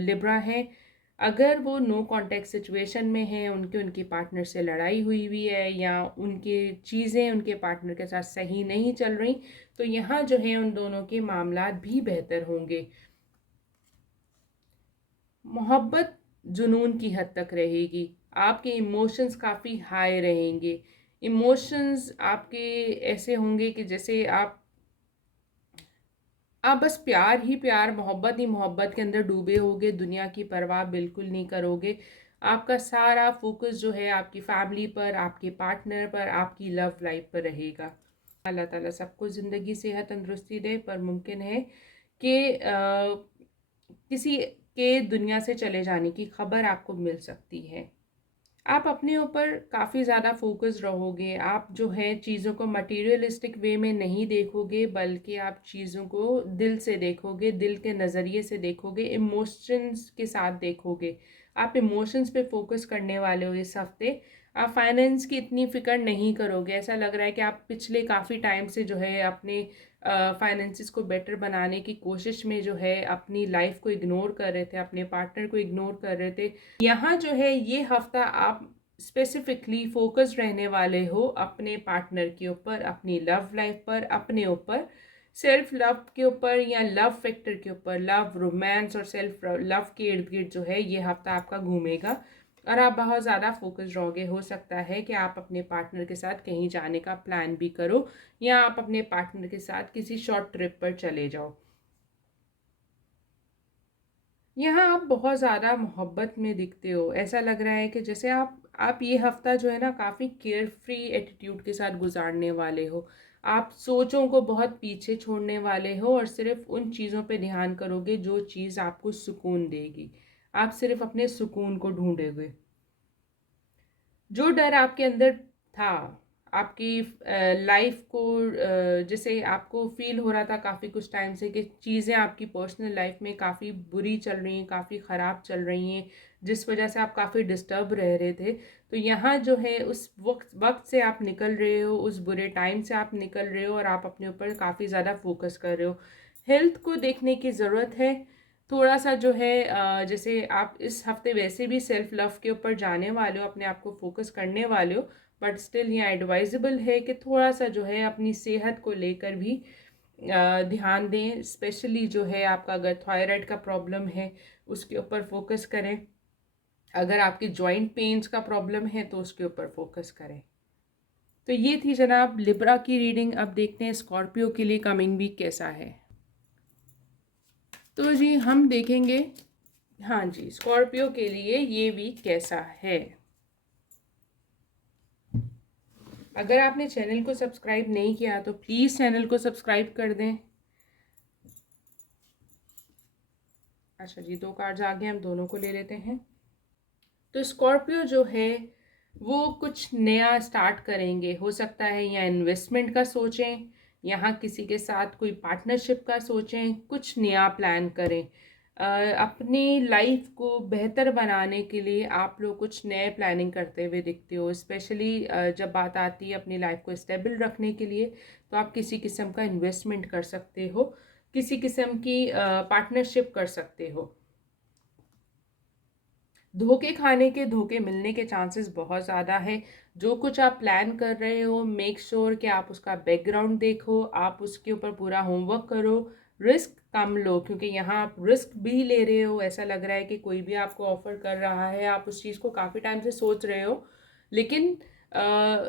लिब्रा हैं, अगर वो नो कॉन्टैक्ट सिचुएशन में हैं, उनके उनके पार्टनर से लड़ाई हुई हुई है या उनके चीज़ें उनके पार्टनर के साथ सही नहीं चल रही, तो यहाँ जो है उन दोनों के मामलात भी बेहतर होंगे। मोहब्बत जुनून की हद तक रहेगी, आपके इमोशंस काफ़ी हाई रहेंगे। इमोशंस आपके ऐसे होंगे कि जैसे आप बस प्यार ही प्यार, मोहब्बत ही मोहब्बत के अंदर डूबे होगे, दुनिया की परवाह बिल्कुल नहीं करोगे। आपका सारा फोकस जो है आपकी फैमिली पर, आपके पार्टनर पर, आपकी लव लाइफ पर रहेगा। अल्लाह ताला सबको ज़िंदगी सेहत तंदुरुस्ती दे, पर मुमकिन है कि किसी के दुनिया से चले जाने की खबर आपको मिल सकती है। आप अपने ऊपर काफ़ी ज़्यादा फोकस रहोगे, आप जो है चीज़ों को मटेरियलिस्टिक वे में नहीं देखोगे, बल्कि आप चीज़ों को दिल से देखोगे, दिल के नज़रिए से देखोगे, इमोशंस के साथ देखोगे। आप इमोशंस पे फोकस करने वाले हो इस हफ्ते। आप फाइनेंस की इतनी फ़िक्र नहीं करोगे। ऐसा लग रहा है कि आप पिछले काफ़ी टाइम से जो है अपने फाइनेंसिस को बेटर बनाने की कोशिश में जो है अपनी लाइफ को इग्नोर कर रहे थे, अपने पार्टनर को इग्नोर कर रहे थे। यहाँ जो है ये हफ्ता आप स्पेसिफिकली फोकस रहने वाले हो अपने पार्टनर के ऊपर, अपनी लव लाइफ पर, अपने ऊपर, सेल्फ लव के ऊपर या लव फैक्टर के ऊपर। लव, रोमांस और सेल्फ लव के इर्द गिर्द जो है ये हफ्ता आपका घूमेगा और आप बहुत ज़्यादा फोकस रहोगे। हो सकता है कि आप अपने पार्टनर के साथ कहीं जाने का प्लान भी करो या आप अपने पार्टनर के साथ किसी शॉर्ट ट्रिप पर चले जाओ। यहाँ आप बहुत ज़्यादा मोहब्बत में दिखते हो। ऐसा लग रहा है कि जैसे आप ये हफ़्ता जो है ना काफ़ी केयर फ्री एटीट्यूड के साथ गुजारने वाले हो। आप सोचों को बहुत पीछे छोड़ने वाले हो और सिर्फ़ उन चीज़ों पे ध्यान करोगे जो चीज़ आपको सुकून देगी। आप सिर्फ़ अपने सुकून को ढूँढोगे। जो डर आपके अंदर था, आपकी लाइफ को जैसे आपको फील हो रहा था काफ़ी कुछ टाइम से कि चीज़ें आपकी पर्सनल लाइफ में काफ़ी बुरी चल रही हैं, काफ़ी ख़राब चल रही हैं, जिस वजह से आप काफ़ी डिस्टर्ब रह रहे थे, तो यहाँ जो है उस वक्त से आप निकल रहे हो, उस बुरे टाइम से आप निकल रहे हो और आप अपने ऊपर काफ़ी ज़्यादा फोकस कर रहे हो। हेल्थ को देखने की ज़रूरत है थोड़ा सा जो है। जैसे आप इस हफ्ते वैसे भी सेल्फ लव के ऊपर जाने वाले हो, अपने आप को फोकस करने वाले हो, बट स्टिल यहाँ एडवाइजेबल है कि थोड़ा सा जो है अपनी सेहत को लेकर भी ध्यान दें। स्पेशली जो है आपका अगर थायराइड का प्रॉब्लम है उसके ऊपर फोकस करें, अगर आपकी जॉइंट पेन्स का प्रॉब्लम है तो उसके ऊपर फोकस करें। तो ये थी जनाब लिब्रा की रीडिंग। अब देखते हैं स्कॉर्पियो के लिए कमिंग वीक कैसा है। तो जी हम देखेंगे, हाँ जी, स्कॉर्पियो के लिए ये वीक कैसा है। अगर आपने चैनल को सब्सक्राइब नहीं किया तो प्लीज़ चैनल को सब्सक्राइब कर दें। अच्छा जी, 2 कार्ड्स आगे, हम दोनों को ले लेते हैं। तो स्कॉर्पियो जो है वो कुछ नया स्टार्ट करेंगे। हो सकता है या इन्वेस्टमेंट का सोचें, यहाँ किसी के साथ कोई पार्टनरशिप का सोचें, कुछ नया प्लान करें। अपनी लाइफ को बेहतर बनाने के लिए आप लोग कुछ नए प्लानिंग करते हुए दिखते हो। स्पेशली जब बात आती है अपनी लाइफ को स्टेबल रखने के लिए, तो आप किसी किस्म का इन्वेस्टमेंट कर सकते हो, किसी किस्म की पार्टनरशिप कर सकते हो। धोखे खाने के, धोखे मिलने के चांसेस बहुत ज़्यादा है। जो कुछ आप प्लान कर रहे हो, मेक श्योर कि आप उसका बैकग्राउंड देखो, आप उसके ऊपर पूरा होमवर्क करो, रिस्क कम लो, क्योंकि यहाँ आप रिस्क भी ले रहे हो। ऐसा लग रहा है कि कोई भी आपको ऑफर कर रहा है, आप उस चीज़ को काफ़ी टाइम से सोच रहे हो, लेकिन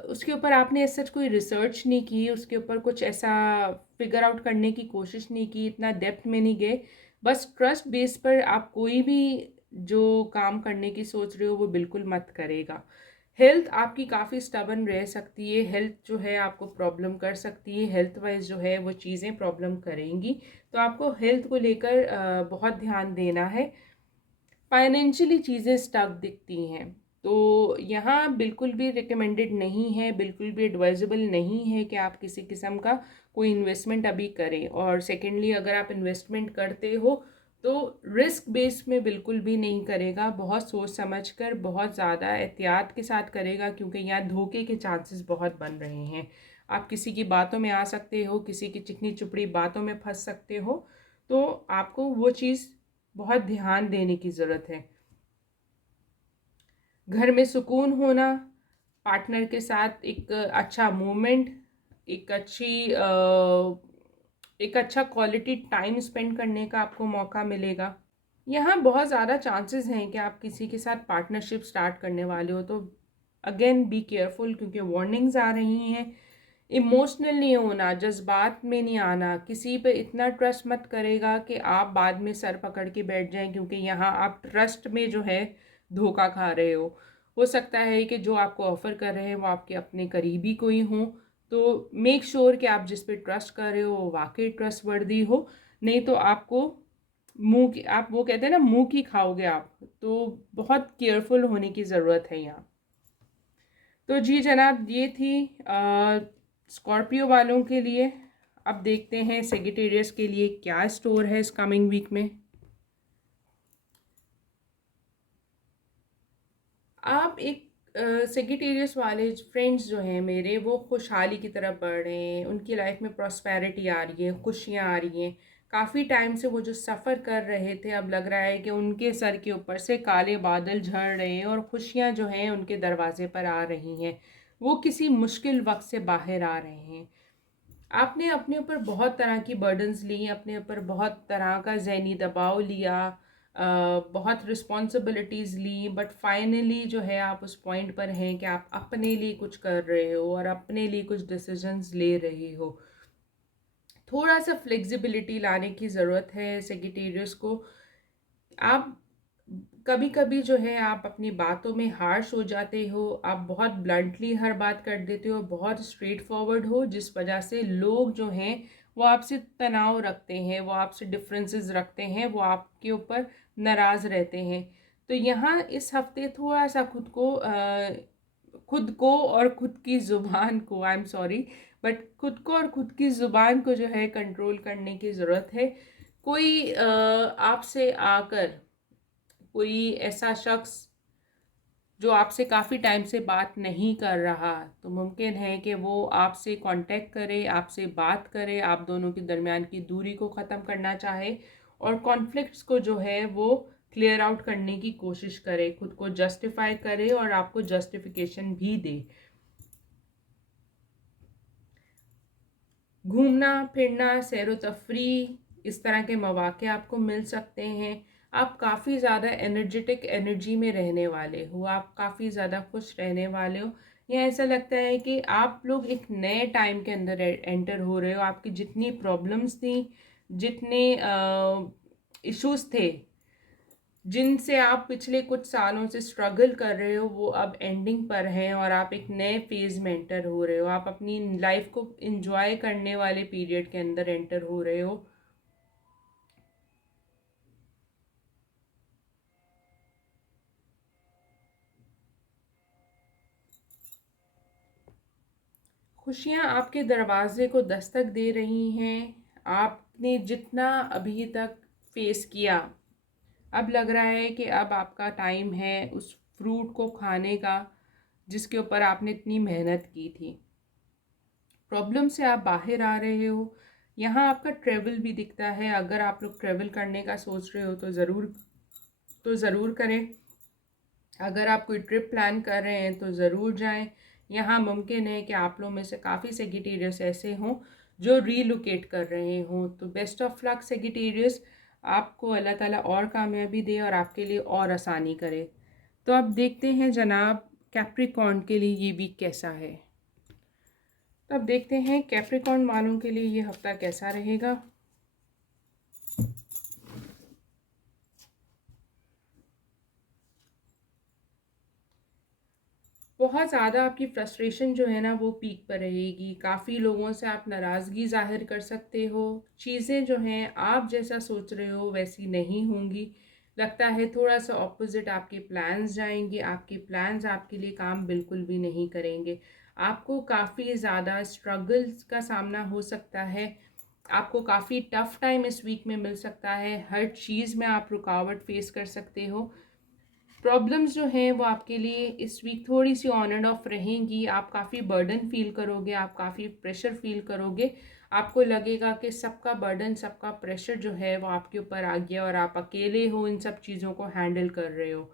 उसके ऊपर आपने ऐसा कोई रिसर्च नहीं की, उसके ऊपर कुछ ऐसा फिगर आउट करने की कोशिश नहीं की, इतना डेप्थ में नहीं गए। बस ट्रस्ट बेस पर आप कोई भी जो काम करने की सोच रहे हो वो बिल्कुल मत करेगा। हेल्थ आपकी काफ़ी स्टबन रह सकती है, हेल्थ जो है आपको प्रॉब्लम कर सकती है, हेल्थ वाइज जो है वो चीज़ें प्रॉब्लम करेंगी। तो आपको हेल्थ को लेकर बहुत ध्यान देना है। फाइनेंशियली चीज़ें स्टक दिखती हैं, तो यहाँ बिल्कुल भी रिकमेंडेड नहीं है, बिल्कुल भी एडवाइजेबल नहीं है कि आप किसी किस्म का कोई इन्वेस्टमेंट अभी करें। और सेकेंडली, अगर आप इन्वेस्टमेंट करते हो तो रिस्क बेस में बिल्कुल भी नहीं करेगा, बहुत सोच समझ कर, बहुत ज़्यादा एहतियात के साथ करेगा, क्योंकि यहाँ धोखे के चांसेस बहुत बन रहे हैं। आप किसी की बातों में आ सकते हो, किसी की चिकनी चुपड़ी बातों में फंस सकते हो, तो आपको वो चीज़ बहुत ध्यान देने की ज़रूरत है। घर में सुकून होना, पार्टनर के साथ एक अच्छा मूवमेंट, एक अच्छी एक अच्छा क्वालिटी टाइम स्पेंड करने का आपको मौका मिलेगा। यहाँ बहुत ज़्यादा चांसेस हैं कि आप किसी के साथ पार्टनरशिप स्टार्ट करने वाले हो, तो अगेन बी केयरफुल, क्योंकि वार्निंग्स आ रही हैं। इमोशनल नहीं होना, जज्बात में नहीं आना, किसी पे इतना ट्रस्ट मत करेगा कि आप बाद में सर पकड़ के बैठ जाएं, क्योंकि यहाँ आप ट्रस्ट में जो है धोखा खा रहे हो सकता है कि जो आपको ऑफ़र कर रहे हैं वो आपके अपने करीबी कोई हों, तो मेक श्योर कि आप जिस पे ट्रस्ट कर रहे हो वो वाकई ट्रस्टवर्दी हो। नहीं तो आपको मुंह की, आप वो कहते हैं ना, मुंह की खाओगे आप, तो बहुत केयरफुल होने की ज़रूरत है यहाँ। तो जी जनाब, ये थी स्कॉर्पियो वालों के लिए। अब देखते हैं सेजिटेरियस के लिए क्या स्टोर है इस कमिंग वीक में। आप एक सेजिटेरियस वाले फ्रेंड्स जो हैं मेरे, वो खुशहाली की तरफ बढ़ रहे हैं, उनकी लाइफ में प्रॉस्पेरिटी आ रही है, खुशियाँ आ रही हैं। काफ़ी टाइम से वो जो सफ़र कर रहे थे, अब लग रहा है कि उनके सर के ऊपर से काले बादल झड़ रहे हैं और खुशियाँ जो हैं उनके दरवाजे पर आ रही हैं। वो किसी मुश्किल वक्त से बाहर आ रहे हैं। आपने अपने ऊपर बहुत तरह की बर्डन्स ली, अपने ऊपर बहुत तरह का ज़हनी दबाव लिया, बहुत रिस्पॉन्सिबिलिटीज़ ली, बट फाइनली जो है आप उस पॉइंट पर हैं कि आप अपने लिए कुछ कर रहे हो और अपने लिए कुछ डिसीजंस ले रहे हो। थोड़ा सा फ्लेक्सिबिलिटी लाने की ज़रूरत है सेजिटेरियस को। आप कभी कभी जो है आप अपनी बातों में हार्श हो जाते हो, आप बहुत ब्लंटली हर बात कर देते हो, बहुत स्ट्रेट फॉरवर्ड हो, जिस वजह से लोग जो हैं वो आपसे तनाव रखते हैं, वो आपसे डिफरेंसेस रखते हैं, वो आपके ऊपर नाराज़ रहते हैं। तो यहाँ इस हफ्ते थोड़ा सा खुद को और खुद की ज़ुबान को, आई एम सॉरी, बट खुद को और खुद की ज़ुबान को जो है कंट्रोल करने की ज़रूरत है। कोई आपसे आकर, कोई ऐसा शख्स जो आपसे काफ़ी टाइम से बात नहीं कर रहा, तो मुमकिन है कि वो आपसे कांटेक्ट करे, आपसे बात करे, आप दोनों के दरमियान की दूरी को ख़त्म करना चाहे और कॉन्फ्लिक्ट्स को जो है वो क्लियर आउट करने की कोशिश करे, खुद को जस्टिफाई करे और आपको जस्टिफिकेशन भी दे। घूमना फिरना, सैर व तफरीह, इस तरह के मौक़े आपको मिल सकते हैं। आप काफ़ी ज़्यादा एनर्जेटिक एनर्जी में रहने वाले हो, आप काफ़ी ज़्यादा खुश रहने वाले हो। या ऐसा लगता है कि आप लोग एक नए टाइम के अंदर एंटर हो रहे हो। आपकी जितनी प्रॉब्लम्स थी, जितने इश्यूज थे जिनसे आप पिछले कुछ सालों से स्ट्रगल कर रहे हो, वो अब एंडिंग पर हैं और आप एक नए फेज में एंटर हो रहे हो। आप अपनी लाइफ को एंजॉय करने वाले पीरियड के अंदर एंटर हो रहे हो। खुशियाँ आपके दरवाजे को दस्तक दे रही हैं। आपने जितना अभी तक फेस किया, अब लग रहा है कि अब आपका टाइम है उस फ्रूट को खाने का जिसके ऊपर आपने इतनी मेहनत की थी। प्रॉब्लम से आप बाहर आ रहे हो। यहाँ आपका ट्रैवल भी दिखता है। अगर आप लोग ट्रैवल करने का सोच रहे हो तो ज़रूर करें। अगर आप कोई ट्रिप प्लान कर रहे हैं तो ज़रूर जाएं। यहाँ मुमकिन है कि आप लोगों में से काफ़ी सेगिटेरियस ऐसे हों जो रीलोकेट कर रहे हों। तो बेस्ट ऑफ लक सेगिटेरियस, आपको अल्लाह ताला और कामयाबी दे और आपके लिए और आसानी करे। तो अब देखते हैं जनाब कैप्रिकॉर्न के लिए ये वीक कैसा है। तो अब देखते हैं कैप्रिकॉर्न वालों के लिए ये हफ्ता कैसा रहेगा। बहुत ज़्यादा आपकी फ्रस्ट्रेशन जो है ना वो पीक पर रहेगी। काफ़ी लोगों से आप नाराज़गी ज़ाहिर कर सकते हो। चीज़ें जो हैं आप जैसा सोच रहे हो वैसी नहीं होंगी। लगता है थोड़ा सा ऑपोजिट आपके प्लान्स जाएंगे। आपके प्लान्स आपके लिए काम बिल्कुल भी नहीं करेंगे। आपको काफ़ी ज़्यादा स्ट्रगल्स का सामना हो सकता है। आपको काफ़ी टफ टाइम इस वीक में मिल सकता है। हर चीज़ में आप रुकावट फेस कर सकते हो। प्रॉब्लम्स जो हैं वो आपके लिए इस वीक थोड़ी सी ऑन एंड ऑफ रहेंगी। आप काफ़ी बर्डन फील करोगे, आप काफ़ी प्रेशर फील करोगे। आपको लगेगा कि सबका बर्डन, सबका प्रेशर जो है वो आपके ऊपर आ गया और आप अकेले हो इन सब चीज़ों को हैंडल कर रहे हो।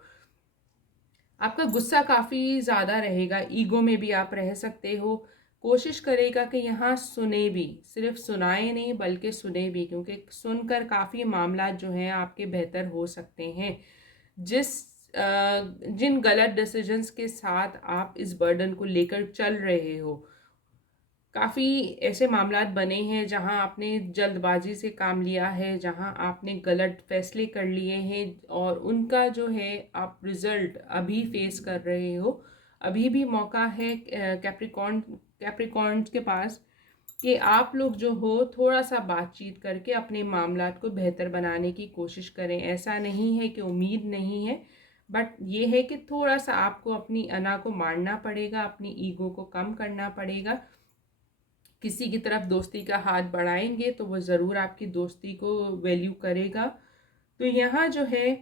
आपका गुस्सा काफ़ी ज़्यादा रहेगा, ईगो में भी आप रह सकते हो। कोशिश करेगा कि यहाँ सुने भी, सिर्फ सुनाए नहीं बल्कि सुने भी, क्योंकि सुनकर काफ़ी मामला जो हैं आपके बेहतर हो सकते हैं। जिस जिन गलत डिसीजंस के साथ आप इस बर्डन को लेकर चल रहे हो, काफ़ी ऐसे मामलात बने हैं जहां आपने जल्दबाजी से काम लिया है, जहां आपने गलत फैसले कर लिए हैं और उनका जो है आप रिज़ल्ट अभी फेस कर रहे हो। अभी भी मौका है कैप्रिकॉर्न के पास कि आप लोग जो हो थोड़ा सा बातचीत करके अपने मामलात को बेहतर बनाने की कोशिश करें। ऐसा नहीं है कि उम्मीद नहीं है, बट ये है कि थोड़ा सा आपको अपनी अना को मारना पड़ेगा, अपनी ईगो को कम करना पड़ेगा। किसी की तरफ दोस्ती का हाथ बढ़ाएंगे तो वो ज़रूर आपकी दोस्ती को वैल्यू करेगा। तो यहाँ जो है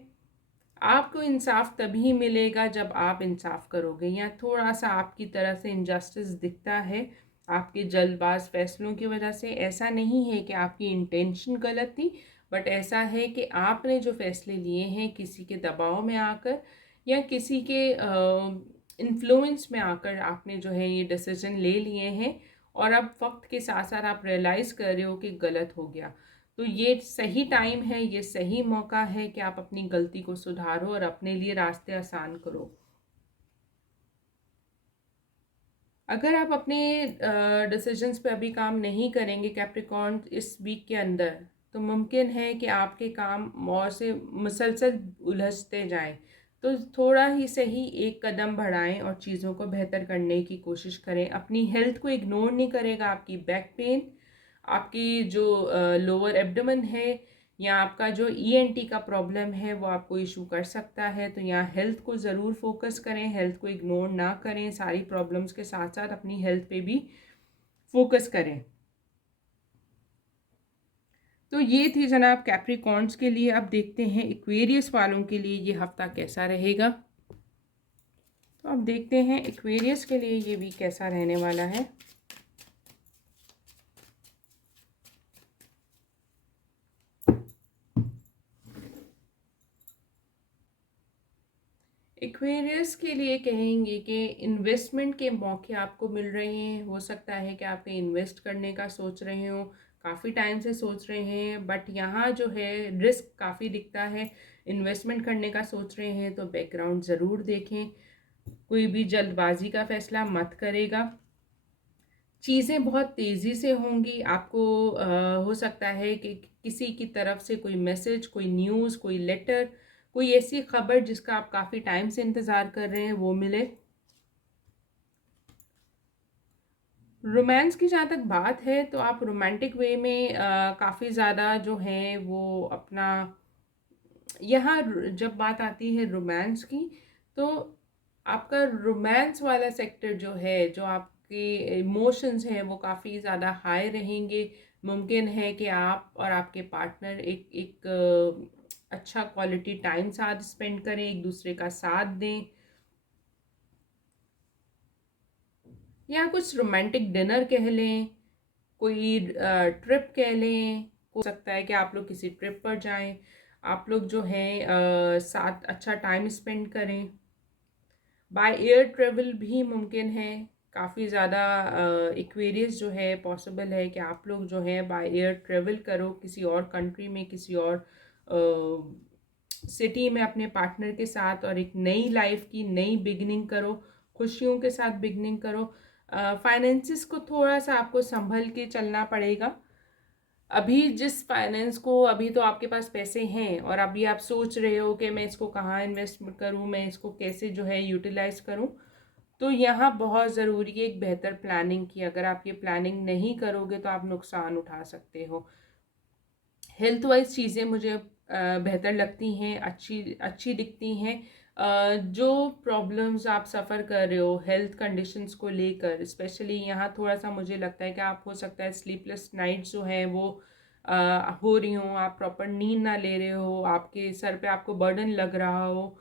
आपको इंसाफ तभी मिलेगा जब आप इंसाफ करोगे। यहाँ थोड़ा सा आपकी तरफ से इनजस्टिस दिखता है आपके जल्दबाज फैसलों की वजह से। ऐसा नहीं है कि आपकी इंटेंशन गलत थी, बट ऐसा है कि आपने जो फैसले लिए हैं किसी के दबाव में आकर या किसी के इन्फ्लुएंस में आकर आपने जो है ये डिसीजन ले लिए हैं और अब वक्त के साथ साथ आप रियलाइज़ कर रहे हो कि गलत हो गया। तो ये सही टाइम है, ये सही मौका है कि आप अपनी गलती को सुधारो और अपने लिए रास्ते आसान करो। अगर आप अपने डिसीजंस पे अभी काम नहीं करेंगे कैप्रिकॉर्न इस वीक के अंदर, तो मुमकिन है कि आपके काम और से मुसलसल उलझते जाएं। तो थोड़ा ही सही एक कदम बढ़ाएं और चीज़ों को बेहतर करने की कोशिश करें। अपनी हेल्थ को इग्नोर नहीं करेगा। आपकी बैक पेन, आपकी जो लोअर एब्डोमेन है या आपका जो ईएनटी का प्रॉब्लम है वो आपको इशू कर सकता है। तो यहाँ हेल्थ को ज़रूर फोकस करें, हेल्थ को इग्नोर ना करें। सारी प्रॉब्लम्स के साथ साथ अपनी हेल्थ पे भी फोकस करें। तो ये थी जनाब कैप्रिकॉर्न्स के लिए। अब देखते हैं एक्वेरियस वालों के लिए ये हफ्ता कैसा रहेगा। तो अब देखते हैं एक्वेरियस के लिए ये वीक कैसा रहने वाला है। एक्वेरियस के लिए कहेंगे कि इन्वेस्टमेंट के मौके आपको मिल रहे हैं। हो सकता है कि आप कहीं इन्वेस्ट करने का सोच रहे हो, काफ़ी टाइम से सोच रहे हैं, बट यहाँ जो है रिस्क काफ़ी दिखता है। इन्वेस्टमेंट करने का सोच रहे हैं तो बैकग्राउंड ज़रूर देखें। कोई भी जल्दबाजी का फैसला मत करेगा। चीज़ें बहुत तेज़ी से होंगी। आपको हो सकता है कि किसी की तरफ से कोई मैसेज, कोई न्यूज़, कोई लेटर, कोई ऐसी खबर जिसका आप काफ़ी टाइम से इंतज़ार कर रहे हैं, वो मिले। रोमांस की जहाँ तक बात है तो आप रोमांटिक वे में काफ़ी ज़्यादा जो है वो अपना, यहाँ जब बात आती है रोमांस की, तो आपका रोमांस वाला सेक्टर जो है, जो आपके इमोशंस हैं वो काफ़ी ज़्यादा हाई रहेंगे। मुमकिन है कि आप और आपके पार्टनर एक एक अच्छा क्वालिटी टाइम साथ स्पेंड करें, एक दूसरे का साथ दें, या कुछ रोमांटिक डिनर कह लें, कोई ट्रिप कह लें। हो सकता है कि आप लोग किसी ट्रिप पर जाएं, आप लोग जो हैं साथ अच्छा टाइम स्पेंड करें। बाय एयर ट्रेवल भी मुमकिन है। काफ़ी ज़्यादा एक्वेरियस जो है पॉसिबल है कि आप लोग जो है बाय एयर ट्रेवल करो किसी और कंट्री में, किसी और सिटी में अपने पार्टनर के साथ, और एक नई लाइफ की नई बिगनिंग करो, खुशियों के साथ बिगनिंग करो। फाइनेंसिस को थोड़ा सा आपको संभल के चलना पड़ेगा। अभी जिस फाइनेंस को, अभी तो आपके पास पैसे हैं और अभी आप सोच रहे हो कि मैं इसको कहाँ इन्वेस्ट करूँ, मैं इसको कैसे जो है यूटिलाइज करूँ, तो यहाँ बहुत ज़रूरी है एक बेहतर प्लानिंग की। अगर आप ये प्लानिंग नहीं करोगे तो आप नुकसान उठा सकते हो। हेल्थ वाइज चीज़ें मुझे बेहतर लगती हैं, अच्छी अच्छी दिखती हैं। जो प्रॉब्लम्स आप सफ़र कर रहे हो हेल्थ कंडीशंस को लेकर, स्पेशली यहाँ थोड़ा सा मुझे लगता है कि आप, हो सकता है स्लीपलेस नाइट्स जो हैं वो हो रही हों, आप प्रॉपर नींद ना ले रहे हो, आपके सर पे आपको बर्डन लग रहा हो,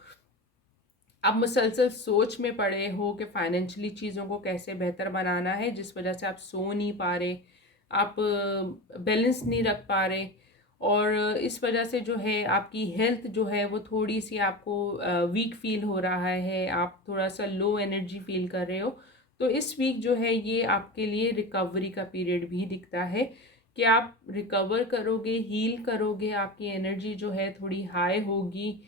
आप मुसलसल सोच में पड़े हो कि फाइनेंशियली चीज़ों को कैसे बेहतर बनाना है, जिस वजह से आप सो नहीं पा रहे, आप बैलेंस नहीं रख पा रहे, और इस वजह से जो है आपकी हेल्थ जो है वो थोड़ी सी आपको वीक फील हो रहा है, आप थोड़ा सा लो एनर्जी फील कर रहे हो। तो इस वीक जो है ये आपके लिए रिकवरी का पीरियड भी दिखता है कि आप रिकवर करोगे, हील करोगे, आपकी एनर्जी जो है थोड़ी हाई होगी,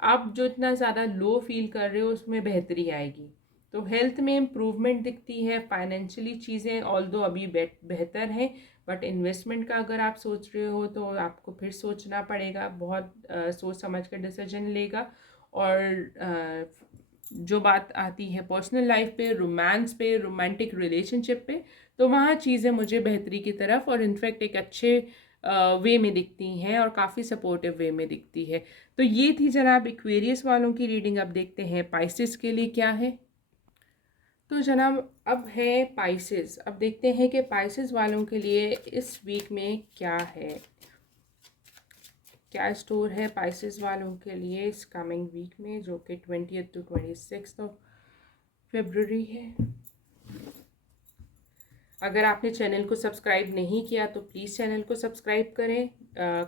आप जो इतना ज़्यादा लो फील कर रहे हो उसमें बेहतरी आएगी। तो हेल्थ में इम्प्रूवमेंट दिखती है। फाइनेंशियली चीज़ें ऑल दो अभी बेहतर हैं, बट इन्वेस्टमेंट का अगर आप सोच रहे हो तो आपको फिर सोचना पड़ेगा, बहुत सोच समझ कर डिसीजन लेगा। और जो बात आती है पर्सनल लाइफ पे, रोमांस पे, रोमांटिक रिलेशनशिप पे, तो वहाँ चीज़ें मुझे बेहतरी की तरफ और इनफैक्ट एक अच्छे वे में दिखती हैं और काफ़ी सपोर्टिव वे में दिखती है। तो ये थी जनाब एक्वेरियस वालों की रीडिंग। अब देखते हैं पाइसेस के लिए क्या है। तो जनाब अब है पाइसेस। अब देखते हैं कि पाइसेस वालों के लिए इस वीक में क्या है, क्या स्टोर है पाइसेस वालों के लिए इस कमिंग वीक में, जो कि 20th to 26th फरवरी है। अगर आपने चैनल को सब्सक्राइब नहीं किया तो प्लीज़ चैनल को सब्सक्राइब करें।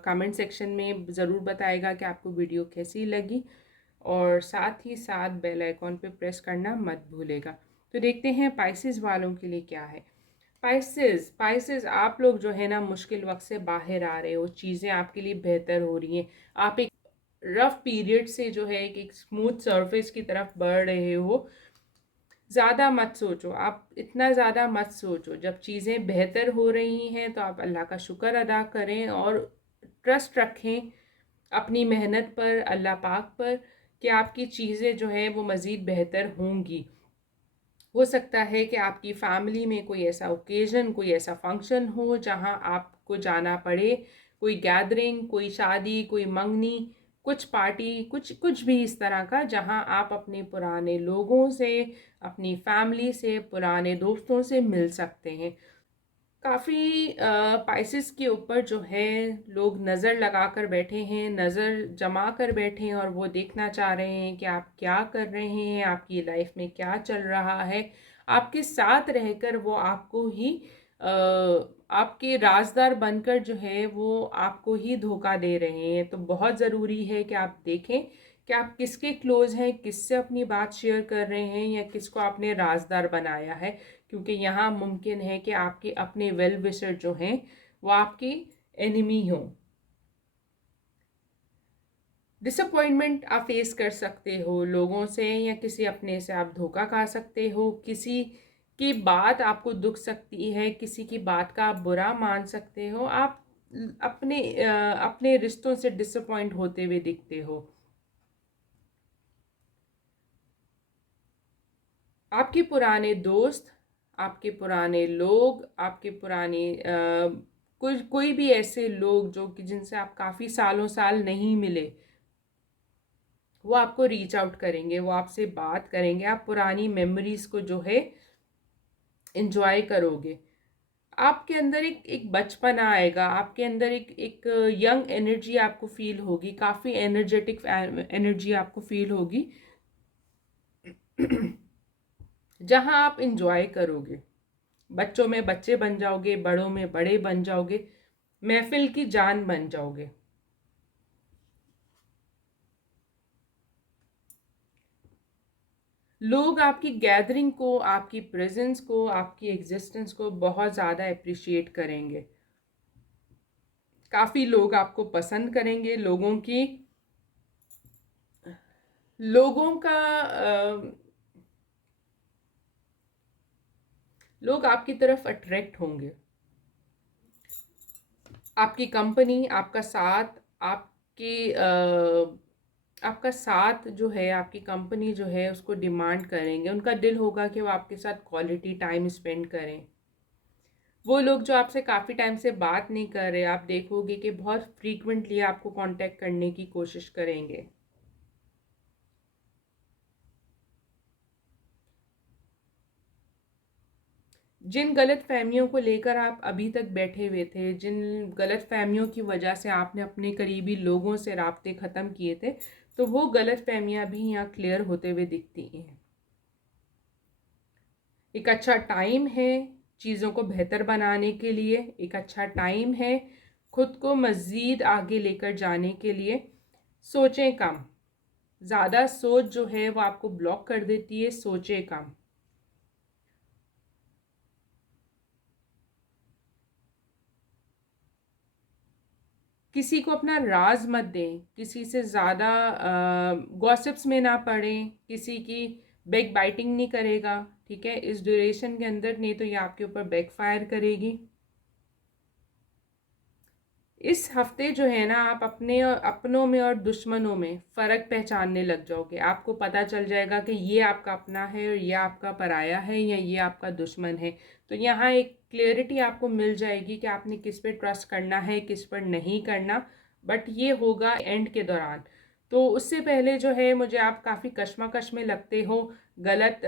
कमेंट सेक्शन में ज़रूर बताएगा कि आपको वीडियो कैसी लगी, और साथ ही साथ बेल आइकॉन पे प्रेस करना मत भूलेगा। तो देखते हैं पाइसेस वालों के लिए क्या है। पाइसेस पाइसेस आप लोग जो है ना मुश्किल वक्त से बाहर आ रहे हो, चीज़ें आपके लिए बेहतर हो रही हैं, आप एक रफ पीरियड से जो है एक स्मूथ सरफेस की तरफ बढ़ रहे हो। ज़्यादा मत सोचो, आप इतना ज़्यादा मत सोचो। जब चीज़ें बेहतर हो रही हैं तो आप अल्लाह का शुक्र अदा करें और ट्रस्ट रखें अपनी मेहनत पर, अल्लाह पाक पर, कि आपकी चीज़ें जो है वो मज़ीद बेहतर होंगी। हो सकता है कि आपकी फैमिली में कोई ऐसा ओकेज़न, कोई ऐसा फंक्शन हो जहां आपको जाना पड़े, कोई गैदरिंग, कोई शादी, कोई मंगनी, कुछ पार्टी, कुछ कुछ भी इस तरह का, जहां आप अपने पुराने लोगों से, अपनी फैमिली से, पुराने दोस्तों से मिल सकते हैं। काफ़ी पाइसेस के ऊपर जो है लोग नज़र लगा कर बैठे हैं, नज़र जमा कर बैठे हैं, और वो देखना चाह रहे हैं कि आप क्या कर रहे हैं, आपकी लाइफ में क्या चल रहा है। आपके साथ रहकर वो आपको ही आपके राजदार बनकर जो है वो आपको ही धोखा दे रहे हैं। तो बहुत ज़रूरी है कि आप देखें कि आप किसके क्लोज हैं, किससे अपनी बात शेयर कर रहे हैं, या किसको आपने राजदार बनाया है, क्योंकि यहाँ मुमकिन है कि आपके अपने वेल विशर जो हैं वो आपके एनिमी हों। डिसअपॉइंटमेंट आप फेस कर सकते हो लोगों से, या किसी अपने से आप धोखा खा सकते हो, किसी की बात आपको दुख सकती है, किसी की बात का आप बुरा मान सकते हो, आप अपने रिश्तों से डिसअपॉइंट होते हुए दिखते हो। आपके पुराने दोस्त, आपके पुराने लोग, आपके पुराने कोई भी ऐसे लोग जो कि जिनसे आप काफ़ी सालों साल नहीं मिले, वो आपको रीच आउट करेंगे, वो आपसे बात करेंगे, आप पुरानी मेमोरीज को जो है एंजॉय करोगे। आपके अंदर एक एक बचपना आएगा, आपके अंदर एक एक यंग एनर्जी आपको फील होगी, काफ़ी एनर्जेटिक एनर्जी आपको फील होगी जहां आप इंजॉय करोगे। बच्चों में बच्चे बन जाओगे, बड़ों में बड़े बन जाओगे, महफिल की जान बन जाओगे। लोग आपकी गैदरिंग को, आपकी प्रेजेंस को, आपकी एग्जिस्टेंस को बहुत ज़्यादा अप्रिशिएट करेंगे। काफ़ी लोग आपको पसंद करेंगे। लोगों का लोग आपकी तरफ अट्रैक्ट होंगे। आपकी कंपनी, आपका साथ, आपका साथ जो है, आपकी कंपनी जो है उसको डिमांड करेंगे। उनका दिल होगा कि वो आपके साथ क्वालिटी टाइम स्पेंड करें। वो लोग जो आपसे काफ़ी टाइम से बात नहीं कर रहे, आप देखोगे कि बहुत फ्रीक्वेंटली आपको कांटेक्ट करने की कोशिश करेंगे। जिन गलत फहमियों को लेकर आप अभी तक बैठे हुए थे, जिन गलत फहमियों की वजह से आपने अपने करीबी लोगों से राब्ते ख़त्म किए थे, तो वो गलत फहमियाँ भी यहाँ क्लियर होते हुए दिखती हैं। एक अच्छा टाइम है चीज़ों को बेहतर बनाने के लिए, एक अच्छा टाइम है खुद को मज़ीद आगे लेकर जाने के लिए। सोचें कम। ज़्यादा सोच जो है वो आपको ब्लॉक कर देती है, सोचें कम। किसी को अपना राज मत दें, किसी से ज़्यादा गॉसिप्स में ना पड़ें, किसी की बैक बाइटिंग नहीं करेगा, ठीक है, इस ड्यूरेशन के अंदर, नहीं तो ये आपके ऊपर बैकफायर करेगी। इस हफ्ते जो है ना, आप अपनों में और दुश्मनों में फ़र्क पहचानने लग जाओगे। आपको पता चल जाएगा कि ये आपका अपना है और ये आपका पराया है, या ये आपका दुश्मन है। तो यहाँ एक क्लियरिटी आपको मिल जाएगी कि आपने किस पे ट्रस्ट करना है, किस पर नहीं करना। बट ये होगा एंड के दौरान। तो उससे पहले जो है, मुझे आप काफ़ी कश्मकश में लगते हो, गलत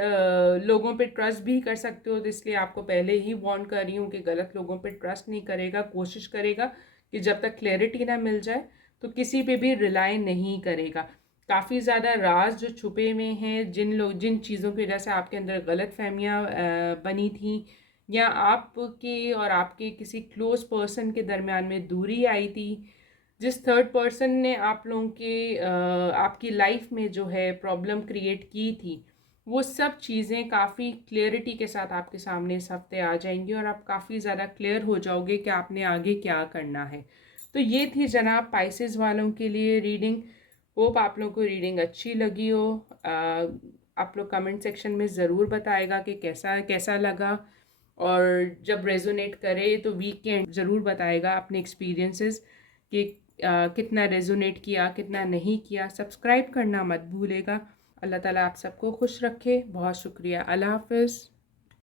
लोगों पे ट्रस्ट भी कर सकते हो। तो इसलिए आपको पहले ही वार्न कर रही हूँ कि गलत लोगों पे ट्रस्ट नहीं करेगा, कोशिश करेगा कि जब तक क्लैरिटी ना मिल जाए तो किसी पे भी रिलाई नहीं करेगा। काफ़ी ज़्यादा राज जो छुपे हुए हैं, जिन चीज़ों की वजह से आपके अंदर गलत फहमियाँ बनी थी, या आपके और आपके किसी क्लोज पर्सन के दरमियान में दूरी आई थी, जिस थर्ड पर्सन ने आप लोगों के आपकी लाइफ में जो है प्रॉब्लम क्रिएट की थी, वो सब चीज़ें काफ़ी क्लियरिटी के साथ आपके सामने इस हफ्ते आ जाएंगी और आप काफ़ी ज़्यादा क्लियर हो जाओगे कि आपने आगे क्या करना है। तो ये थी जनाब पाइसेस वालों के लिए रीडिंग। होप आप लोगों को रीडिंग अच्छी लगी हो। आप लोग कमेंट सेक्शन में ज़रूर बताएगा कि कैसा कैसा लगा, और जब रेजोनेट करे तो वीकेंड ज़रूर बताएगा अपने एक्सपीरियंसेस कि कितना रेजोनेट किया, कितना नहीं किया। सब्सक्राइब करना मत भूलेगा। अल्लाह ताला आप सबको खुश रखे। बहुत शुक्रिया। अल्लाह हाफ़िज़।